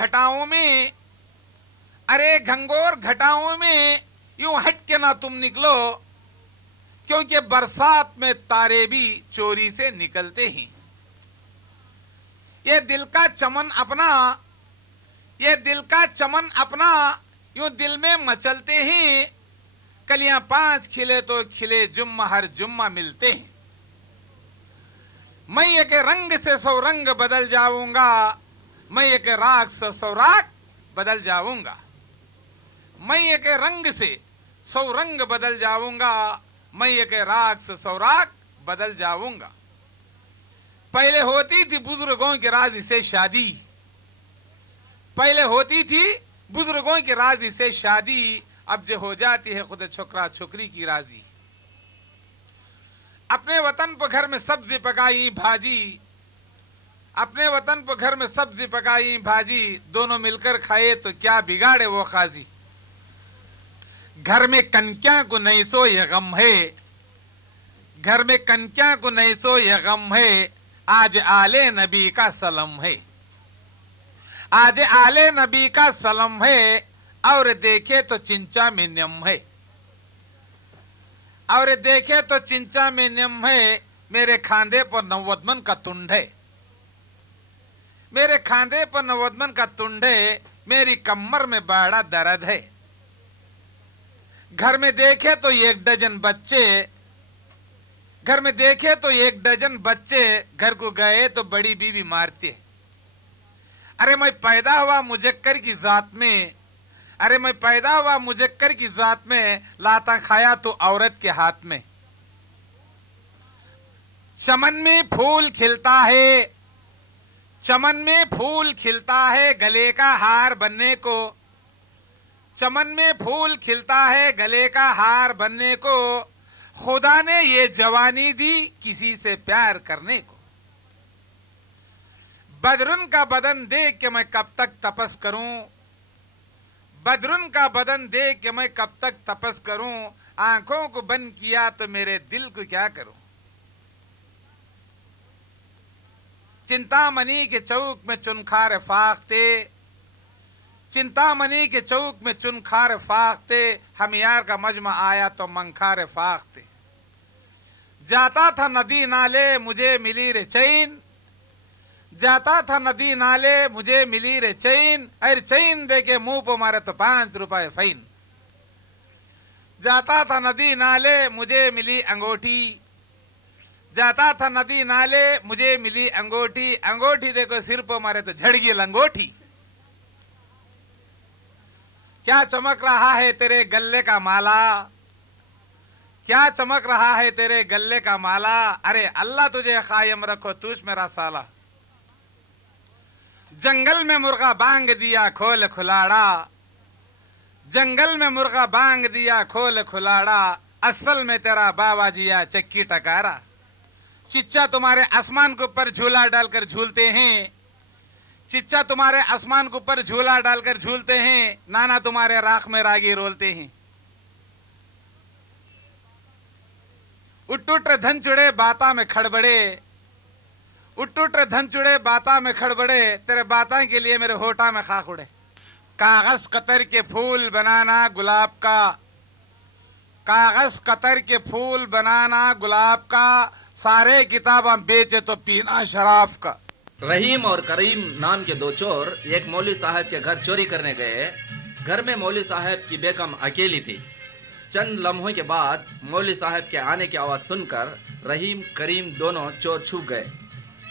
घटाओं में यूं हट के ना तुम निकलो, क्योंकि बरसात में तारे भी चोरी से निकलते हैं। ये दिल का चमन अपना यूं दिल में मचलते हैं, कलियां 5 खिले तो खिले जुम्मा हर जुम्मा मिलते हैं। मैं एक रंग से 100 रंग बदल जाऊंगा, मैं एक राग से 100 राग बदल जाऊंगा, मैं एक रंग से 100 रंग बदल जाऊंगा, मैं एक राग से 100 राग बदल जाऊंगा। पहले होती थी बुजुर्गों की राजी से शादी, पहले होती थी बुजुर्गों की राजी से शादी, अब जो हो जाती है खुद छोकरा छोकरी की राजी। अपने वतन पर घर में सब्जी पकाई भाजी, अपने वतन पर घर में सब्जी पकाई भाजी, दोनों मिलकर खाए तो क्या बिगाड़े वो खाजी। घर में कनक्या को नहीं सो ये गम है, घर में कनक्या को नहीं सो ये गम है, आज आले नबी का सलम है, आज आले नबी का सलम है, और देखे तो चिंचा में नियम है, और देखे तो चिंचा में नियम है, मेरे खांधे पर 90 मन का तुंड है, मेरे खांधे पर 90 मन का तुंड है, मेरी कमर में बड़ा दर्द है। घर में देखे तो 1 डजन बच्चे, घर में देखे तो 1 डजन बच्चे, घर को गए तो बड़ी बीवी मारती है। अरे मैं पैदा हुआ मुजक्कर की जात में, अरे मैं पैदा हुआ मुजक्कर की जात में, लाता खाया तो औरत के हाथ में। चमन में फूल खिलता है, चमन में फूल खिलता है गले का हार बनने को, चमन में फूल खिलता है गले का हार बनने को, खुदा ने ये जवानी दी किसी से प्यार करने को। बदरुन का बदन देख के मैं कब तक तपस करूं, बदरुन का बदन देख के मैं कब तक तपस करूं, आंखों को बंद किया तो मेरे दिल को क्या करूं। चिंतामणि के चौक में चुनखार फाख्ते, चिंतामणि के चौक में चुनखार फाख्ते, हम यार का मजमा आया तो मंखार फाख्ते। जाता था नदी नाले मुझे मिली रे चैन, जाता था नदी नाले मुझे मिली रे चैन, अरे चैन देके मुंह पर मारे तो 5 रुपए फाइन। जाता था नदी नाले मुझे मिली अंगूठी, जाता था नदी नाले मुझे मिली अंगूठी, अंगूठी देखो सिर पर मारे तो झड़ गई लंगोटी। क्या चमक रहा है तेरे गले का माला, क्या चमक रहा है तेरे गले का माला, अरे अल्लाह तुझे कायम रखो तूच मेरा साला। जंगल में मुर्गा बांग दिया खोल खुलाड़ा, जंगल में मुर्गा बांग दिया खोल खुलाड़ा, असल में तेरा बाबा जिया चक्की टकारा। चिच्चा तुम्हारे आसमान के ऊपर झूला डालकर झूलते हैं, चिच्चा तुम्हारे आसमान के ऊपर झूला डालकर झूलते हैं, नाना तुम्हारे राख में रागी रोलते हैं। उठ धन चुड़े बाता में खड़बड़े, उठ धन चुड़े बाता में खड़बड़े, तेरे बाता के लिए मेरे होठा में खाक उड़े। कागज कतर के फूल बनाना गुलाब का, कागज कतर के फूल बनाना गुलाब का, सारे किताबा बेचे तो पीना शराब का। रहीम और करीम नाम के दो चोर एक मौलवी साहब के घर चोरी करने गए। घर में मौलवी साहब की बेगम अकेली थी। चंद लम्हों के बाद मौलवी साहब के आने की आवाज सुनकर रहीम करीम दोनों चोर छुप गए।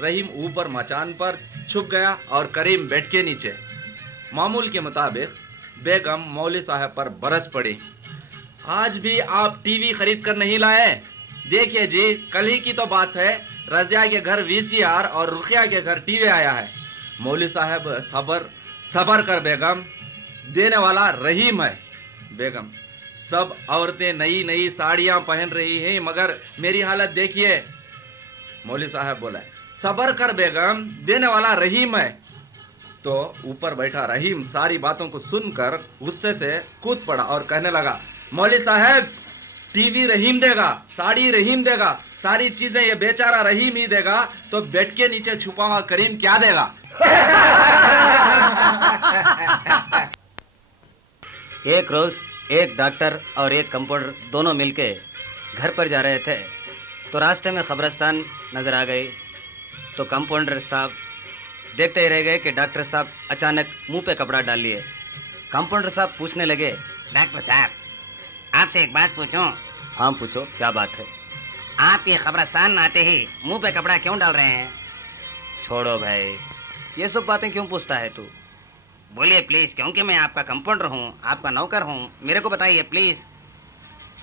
रहीम ऊपर मचान पर छुप गया और करीम बेड के नीचे। मामूल के मुताबिक बेगम मौलवी साहब पर बरस पड़ी। आज भी आप टीवी खरीद कर नहीं लाए? देखिए जी, कल ही की तो बात है, रजिया के घर वीसीआर और रुखिया के घर टीवी आया है। मौलवी साहब सबर कर बेगम, देने वाला रहीम है। बेगम, सब औरतें नई नई साड़ियां पहन रही हैं, मगर मेरी हालत देखिए। मौलवी साहब बोला, सबर कर बेगम, देने वाला रहीम है। तो ऊपर बैठा रहीम सारी बातों को सुनकर गुस्से से कूद पड़ा और कहने लगा, मौलवी साहब, टीवी रहीम देगा, साड़ी रहीम देगा, सारी चीजें ये बेचारा रहीम ही देगा, तो बेड के नीचे छुपा हुआ करीम क्या देगा? एक रोज एक डॉक्टर और एक कंपाउंडर दोनों मिलके घर पर जा रहे थे, तो रास्ते में कब्रिस्तान नजर आ गई। तो कंपाउंडर साहब देखते ही रह गए कि डॉक्टर साहब अचानक मुंह पे कपड़ा डाल लिए। कंपाउंडर साहब पूछने लगे, डॉक्टर साहब, आपसे एक बात पूछूं? हाँ पूछो, क्या बात है? आप ये कब्रिस्तान आते ही मुंह पे कपड़ा क्यों डाल रहे हैं? छोड़ो भाई, ये सब बातें क्यों पूछता है तू? बोलिए प्लीज, क्योंकि मैं आपका कंपाउंडर हूँ, आपका नौकर हूँ, मेरे को बताइए प्लीज।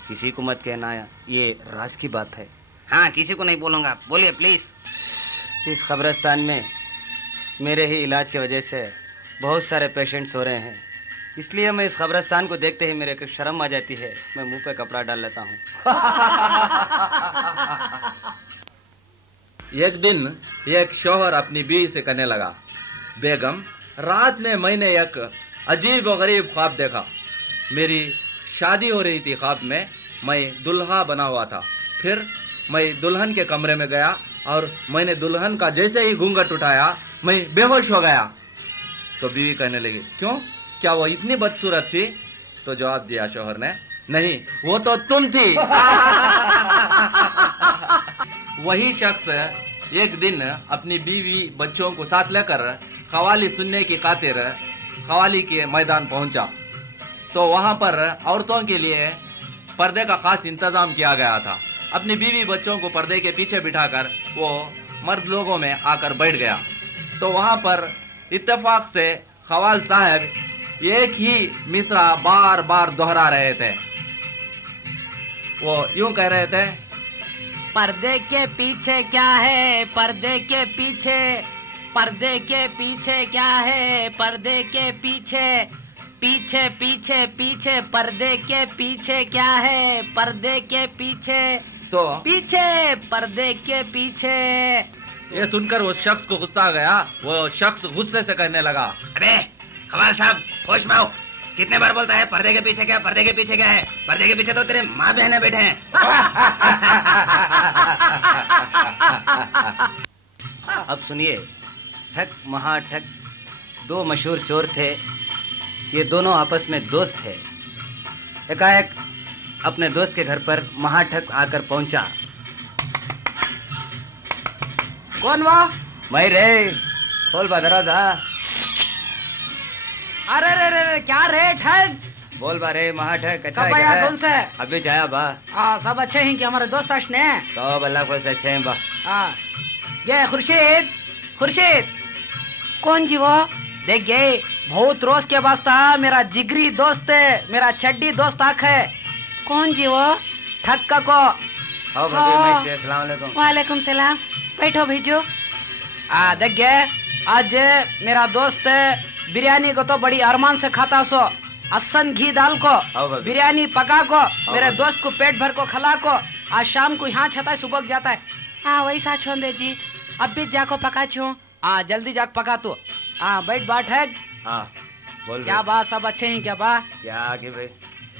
किसी को मत कहना, ये राज की बात है। हाँ, किसी को नहीं बोलूंगा, बोलिए प्लीज। इस कब्रिस्तान में मेरे ही इलाज की वजह से बहुत सारे पेशेंट्स हो रहे हैं, इसलिए मैं इस कब्रिस्तान को देखते ही मेरे को शर्म आ जाती है, मैं मुंह पे कपड़ा डाल लेता हूँ। एक दिन एक शौहर अपनी बीवी से कहने लगा, बेगम, रात में मैंने एक अजीब व गरीब ख्वाब देखा। मेरी शादी हो रही थी, ख्वाब में मैं दुल्हा बना हुआ था। फिर मैं दुल्हन के कमरे में गया और मैंने दुल्हन का जैसे ही घूंघट उठाया मैं बेहोश हो गया। तो बीवी कहने लगी, क्यों, क्या वो इतनी बदसूरत थी? तो जवाब दिया शौहर ने, नहीं, वो तो तुम थी। वही शख्स एक दिन अपनी बीवी बच्चों को साथ लेकर कवाली सुनने की खातिर कवाली के मैदान पहुंचा। तो वहां पर औरतों के लिए पर्दे का खास इंतजाम किया गया था। अपनी बीवी बच्चों को पर्दे के पीछे बिठाकर वो मर्द लोगों में आकर बैठ गया। तो वहां पर इत्तेफाक से खवाल साहब एक ही मिसरा बार बार दोहरा रहे थे। वो यूं कह रहे थे, पर्दे के पीछे क्या है, पर्दे के पीछे, पर्दे के पीछे क्या है, पर्दे के पीछे, पीछे पीछे पीछे, पर्दे के पीछे क्या है, पर्दे के पीछे, तो पीछे, पर्दे के पीछे। ये सुनकर वो शख्स को गुस्सा आ गया। वो शख्स गुस्से से कहने लगा, अबे खवाल साहब, होश में आओ, कितने बार बोलता है पर्दे के पीछे क्या, पर्दे के पीछे क्या है? पर्दे के पीछे तो तेरे माँ बहने बैठे हैं। अब सुनिए, ठग महाठग दो मशहूर चोर थे। ये दोनों आपस में दोस्त थे। एकाएक अपने दोस्त के घर पर महाठग आकर पहुंचा। कौन वो? मैं रे, खोल बा दरवाजा। अरे रे रे, क्या रे ठग? बोल बा रे महाठग, अच्छा सब आया कौन से? अभी जाया बा। हाँ, सब अच्छे हैं कि हमारे दोस्त ने? सब अल्लाह को अच्छे हैं बा। हाँ, ये खुर्शीद, खुर्शीद। कौन जी वो? देख गए, बहुत रोज के वास्ता मेरा जिगरी दोस्त है, मेरा चड्डी दोस्त आँख है। कौन जी वो? ठक्का को। आओ भाभी, मैं अस्सलाम वालेकुम। वालेकुम सलाम। बैठो भेजो। देख गए आज मेरा दोस्त बिरयानी को तो बड़ी अरमान से खाता सो, असन घी डाल को बिरयानी पका को मेरे दोस्त को पेट भर को खिला को आज शाम को यहाँ छता है सुबह जाता है। हाँ वही सा छोंदे जी, अब भी जाको पका छो। हाँ जल्दी जाके पका तू। हाँ बैठ बाट है। हाँ बोल। क्या बात, सब अच्छे हैं क्या बा? क्या कि भाई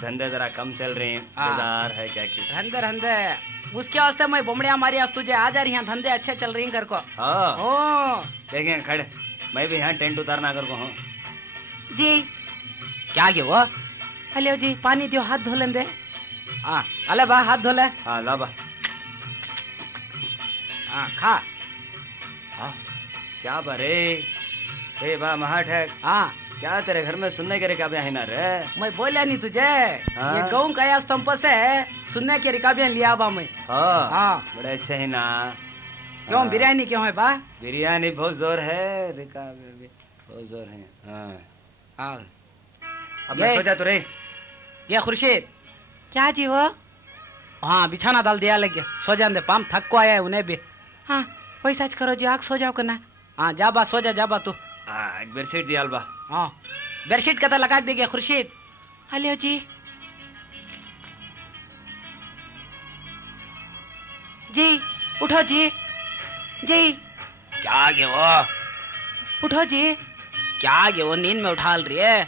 धंधे जरा कम चल रहे हैं, बाजार है क्या की धंधे धंधे उसके वास्ते मैं बुमड़िया मारी आज तुझे आ जा रही हैं, धंधे अच्छे चल रही हैं घर को। हाँ देखें खड़े, मैं भी यहाँ टेंट उतारना कर को हूँ जी। क्या के वो? हेलो जी, पानी दियो, हाथ धो लेंदे। हाँ अले बा, हाथ धो ले। हाँ ला बा। हाँ खा। हाँ क्या बरे ए बा महाट है। हाँ क्या तेरे घर में सुनने के रिकाबियां है ना रे? मैं बोलिया नहीं तुझे। हाँ? ये गऊ का स्तंभ से सुनने के रिकाबियां लिया बा मैं। हाँ हाँ बड़े अच्छे है ना। क्यों हाँ। बिरयानी क्यों है बा? बिरयानी बहुत जोर है, रिकाबियां भी बहुत जोर है। हाँ हाँ अब मैं सो जा तू रे। ये खुर्शीद क्या जी वो? हाँ बिछाना डाल दिया लग गया, सो जाने दे, पाम थक को आया है उन्हें भी। हाँ वही सच करो जी, आग सो जाओ करना। हाँ जा बा, सो जा बा तू। हाँ एक बेडशीट दिया बा। हाँ बेडशीट का तो लगा देगी खुर्शीद। हेलो जी। जी उठो जी। जी क्या गे वो? उठो जी। क्या गे वो, नींद में उठा रही है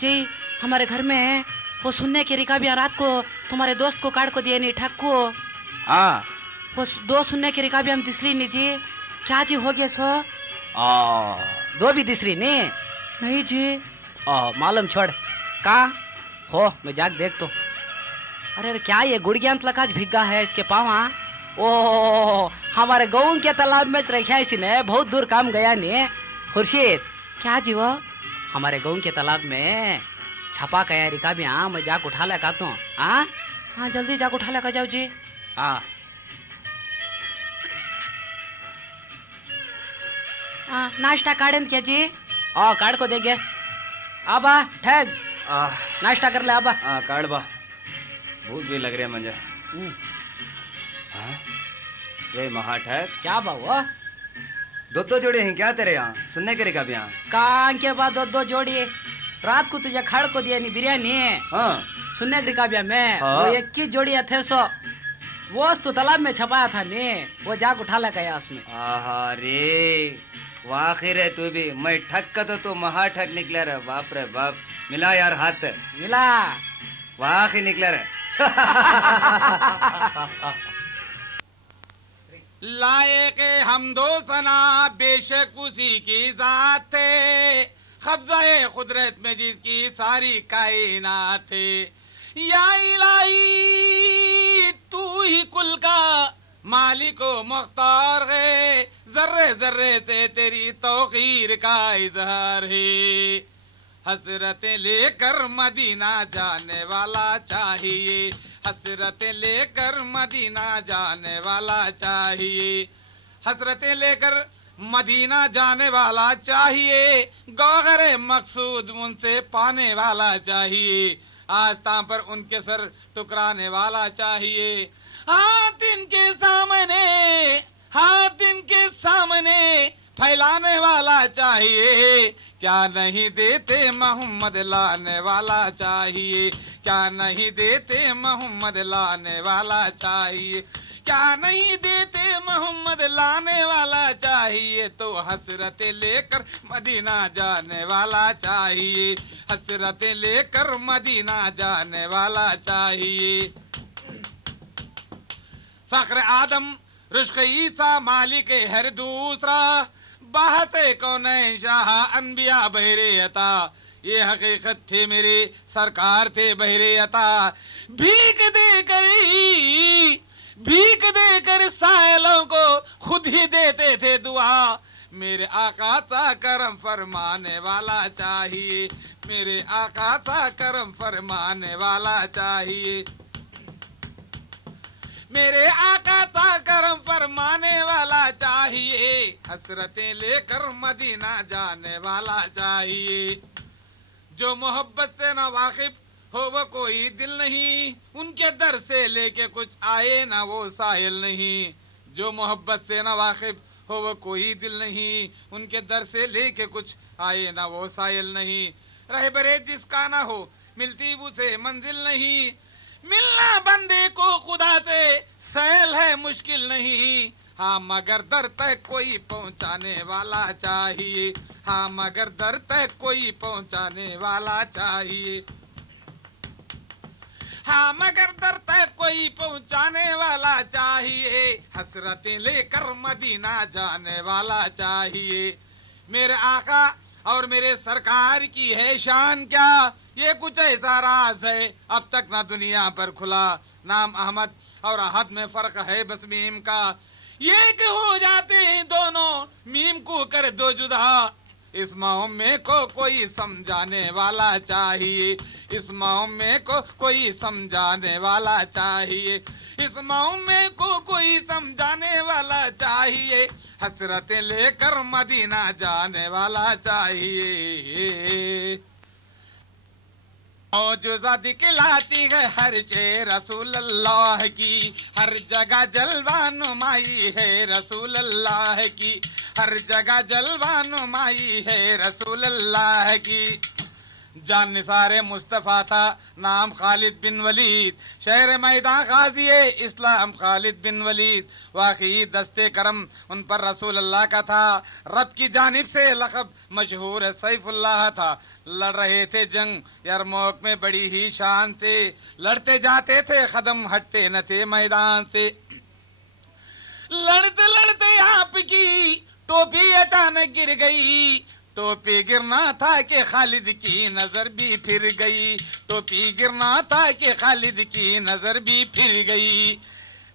जी। हमारे घर में वो सुनने की रिकाबियां रात को तुम्हारे दोस्त को काट को दिए नहीं ठक्को। हाँ वो दो सुनने की रिकाबियां हम दिसरी नहीं जी। क्या जी हो गया सो? दो भी दिसरी नहीं जी। मालूम छोड़ कहा हो, मैं जाग देख तो। अरे क्या ये गुड़गियांत लकाज भिग्गा है इसके पावा। ओ हमारे गऊ के तालाब में रखा इसने, बहुत दूर काम गया नहीं। खुर्शीद क्या जी वो? हमारे गऊ के तालाब में छपा गया रिकाबियां, मैं जाग उठा ले का तू। हाँ जल्दी जाग उठा ले का जाओ जी। हाँ नाश्ता काढ़न क्या जी? काढ़ को देगे। आबा ठग नाश्ता कर ले आबा। काढ़ बा, भूख भी लग रही है मुझे। ये महाठग क्या बा वो? दो जोड़े हैं क्या तेरे यहाँ सुनने के रिकाबियां? कहाँ के बाद दो जोड़ी रात को तुझे खाड़ को दिया नहीं बिरयानी। हाँ सुनने के रिकाबिया में हाँ? वो 21 जोड़ी थे सो वो तो तालाब में छपाया था ने, वो जाग उठा ला गया उसमें। रे वाखिर है तू भी, मैं ठग का तो महाठग निकला रे। बाप रे बाप, मिला यार हाथ मिला, वाकई निकला रे। लायके हमदो सना बेशक उसी की जात थे, कब्ज़ा कुदरत में जिसकी सारी कायनात थे। या इलाही तू ही कुल का मालिको मुख्तार है, जर्रे जर्रे से तेरी तौकीर का इजहार है। हसरतें लेकर मदीना जाने वाला चाहिए, हसरतें लेकर मदीना जाने वाला चाहिए, हसरतें लेकर मदीना जाने वाला चाहिए, गौहरे मकसूद उनसे पाने वाला चाहिए, आस्था पर उनके सर टुकराने वाला चाहिए। हाथ इनके सामने फैलाने वाला चाहिए, क्या नहीं देते मोहम्मद लाने वाला चाहिए, क्या नहीं देते मोहम्मद लाने वाला चाहिए, क्या नहीं देते मोहम्मद लाने वाला चाहिए। तो हसरतें लेकर मदीना जाने वाला चाहिए, हसरतें लेकर मदीना जाने वाला चाहिए। फख्र आदम रुश्क ईसा मालिक हर दूसरा, बाहते कौन शाह अनबिया बहरे अता, ये हकीकत थे मेरे सरकार थे बहरे अता। भीख देकर सायलों को खुद ही देते थे दुआ, मेरे आका सा करम फरमाने वाला चाहिए, मेरे आका सा करम फरमाने वाला चाहिए, मेरे आका सा करम फरमाने वाला चाहिए, हसरतें लेकर मदीना जाने वाला चाहिए। जो मोहब्बत से न वाकिफ हो वो कोई दिल नहीं, उनके दर से लेके कुछ आए ना वो साहिल नहीं। जो मोहब्बत से ना वाकिफ हो वो कोई दिल नहीं, उनके दर से लेके कुछ आए ना वो साहिल नहीं। रहबरे जिसका ना हो मिलती उसे मंजिल नहीं, मिलना बंदे को खुदा से सहल है मुश्किल नहीं। हाँ मगर दर तक कोई पहुंचाने वाला चाहिए, हाँ मगर दर तक कोई पहुंचाने वाला चाहिए, हाँ मगर दर तक कोई पहुंचाने वाला चाहिए। हसरतें लेकर मदीना जाने वाला चाहिए। मेरे आका और मेरे सरकार की है शान क्या, ये कुछ ऐसा राज है अब तक ना दुनिया पर खुला। नाम अहमद और अहद में फर्क है बस मीम का, ये कि हो जाते हैं दोनों, मीम को कर दो जुदा। इस मोहम्मे को कोई समझाने वाला चाहिए, इस मोहम्मे को कोई समझाने वाला चाहिए, इस मोहम्मे को कोई समझाने वाला चाहिए। हसरतें लेकर मदीना जाने वाला चाहिए। मौजूदा दिखलाती है हर शे रसूल अल्लाह की, हर जगह जलवा नुमाई है रसूल अल्लाह की, हर जगह जलवा नुमाई है रसूल अल्लाह की। जान निसारे मुस्तफा था नाम खालिद बिन वलीद, शहर मैदान गाजी इस्लाम खालिद बिन वलीद। वाकई दस्ते करम उन पर रसूल अल्लाह का था, रब की जानिब से लक़ब मशहूर सैफुल्लाह था। लड़ रहे थे जंग यरमौक में बड़ी ही शान से, लड़ते जाते थे कदम हटते न थे मैदान से। लड़ते लड़ते आपकी टोपी अचानक गिर गई, टोपी गिरना था कि खालिद की नजर भी फिर गई, टोपी गिरना था कि खालिद की नजर भी फिर गई।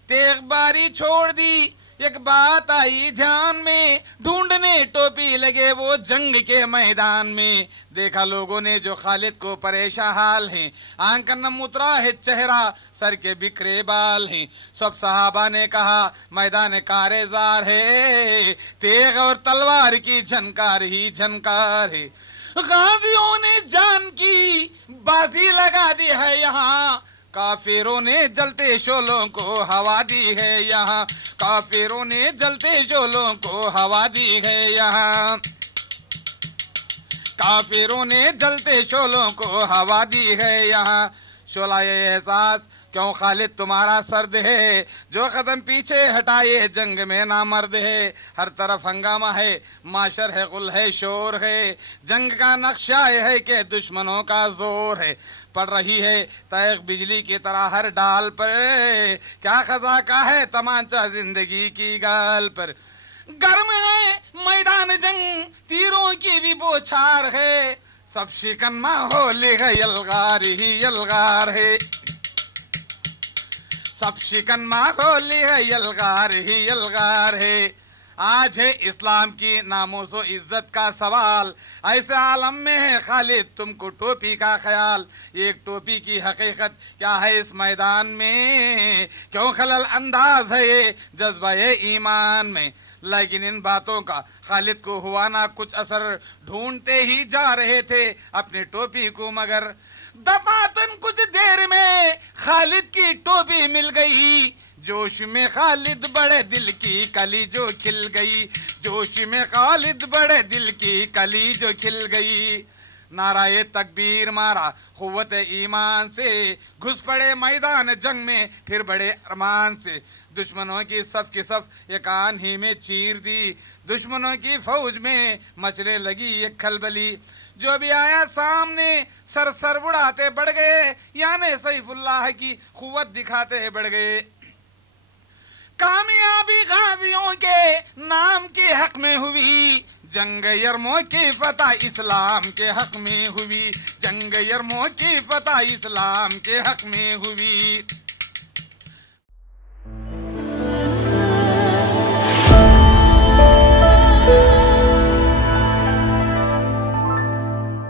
तेग बारी छोड़ दी, एक बात आई ध्यान में, ढूंढने टोपी लगे वो जंग के मैदान में। देखा लोगों ने जो खालिद को परेशान हाल है, आंख नम उतरा है चेहरा, सर के बिखरे बाल हैं। सब सहाबा ने कहा मैदान कारेजार है, तेग और तलवार की झनकार ही झनकार है। गाजियों ने जान की बाजी लगा दी है यहाँ, काफिरों ने जलते शोलों को हवा दी है यहाँ, काफिरों ने जलते शोलों को हवा दी है यहाँ, काफिरों ने जलते शोलों को हवा दी है यहाँ। शोला ये एहसास क्यों खालिद तुम्हारा सर्द है, जो कदम पीछे हटाए जंग में नामर्द है। हर तरफ हंगामा है, माशर है, गुल है, शोर है, जंग का नक्शा है कि दुश्मनों का जोर है। पड़ रही है तैग बिजली की तरह हर डाल पर, क्या खजा का है तमाचा जिंदगी की गाल पर। गर्म है मैदान जंग, तीरों की भी बौछार है, सब शिकन माहौल है, यलगार ही यलगार है, सब शिकन माहौल है, यलगार ही यलगार है। आज है इस्लाम की नामोसो इज्जत का सवाल, ऐसे आलम में है खालिद तुमको टोपी का ख्याल। एक टोपी की हकीकत क्या है इस मैदान में, क्यों खलल अंदाज है ये जज्बा ईमान में। लेकिन इन बातों का खालिद को हुआ ना कुछ असर, ढूंढते ही जा रहे थे अपनी टोपी को, मगर दफातन कुछ देर में खालिद की टोपी मिल गई। जोश में खालिद बड़े दिल की कली जो खिल गई, जोश में खालिद बड़े दिल की कली जो खिल गई। नाराए तकबीर मारा खुव्वत ईमान से, घुस पड़े मैदान जंग में फिर बड़े अरमान से। दुश्मनों की सफ एक आन ही में चीर दी, दुश्मनों की फौज में मचने लगी एक खलबली। जो भी आया सामने सर सर उड़ाते बढ़ गए, यानी सैफुल्लाह की खुव्वत दिखाते बढ़ गए। कामयाबी गाजियों के नाम के हक में हुई, जंग यरमो की फतह इस्लाम के हक में हुई, जंग यरमो की फतह इस्लाम के हक में हुई।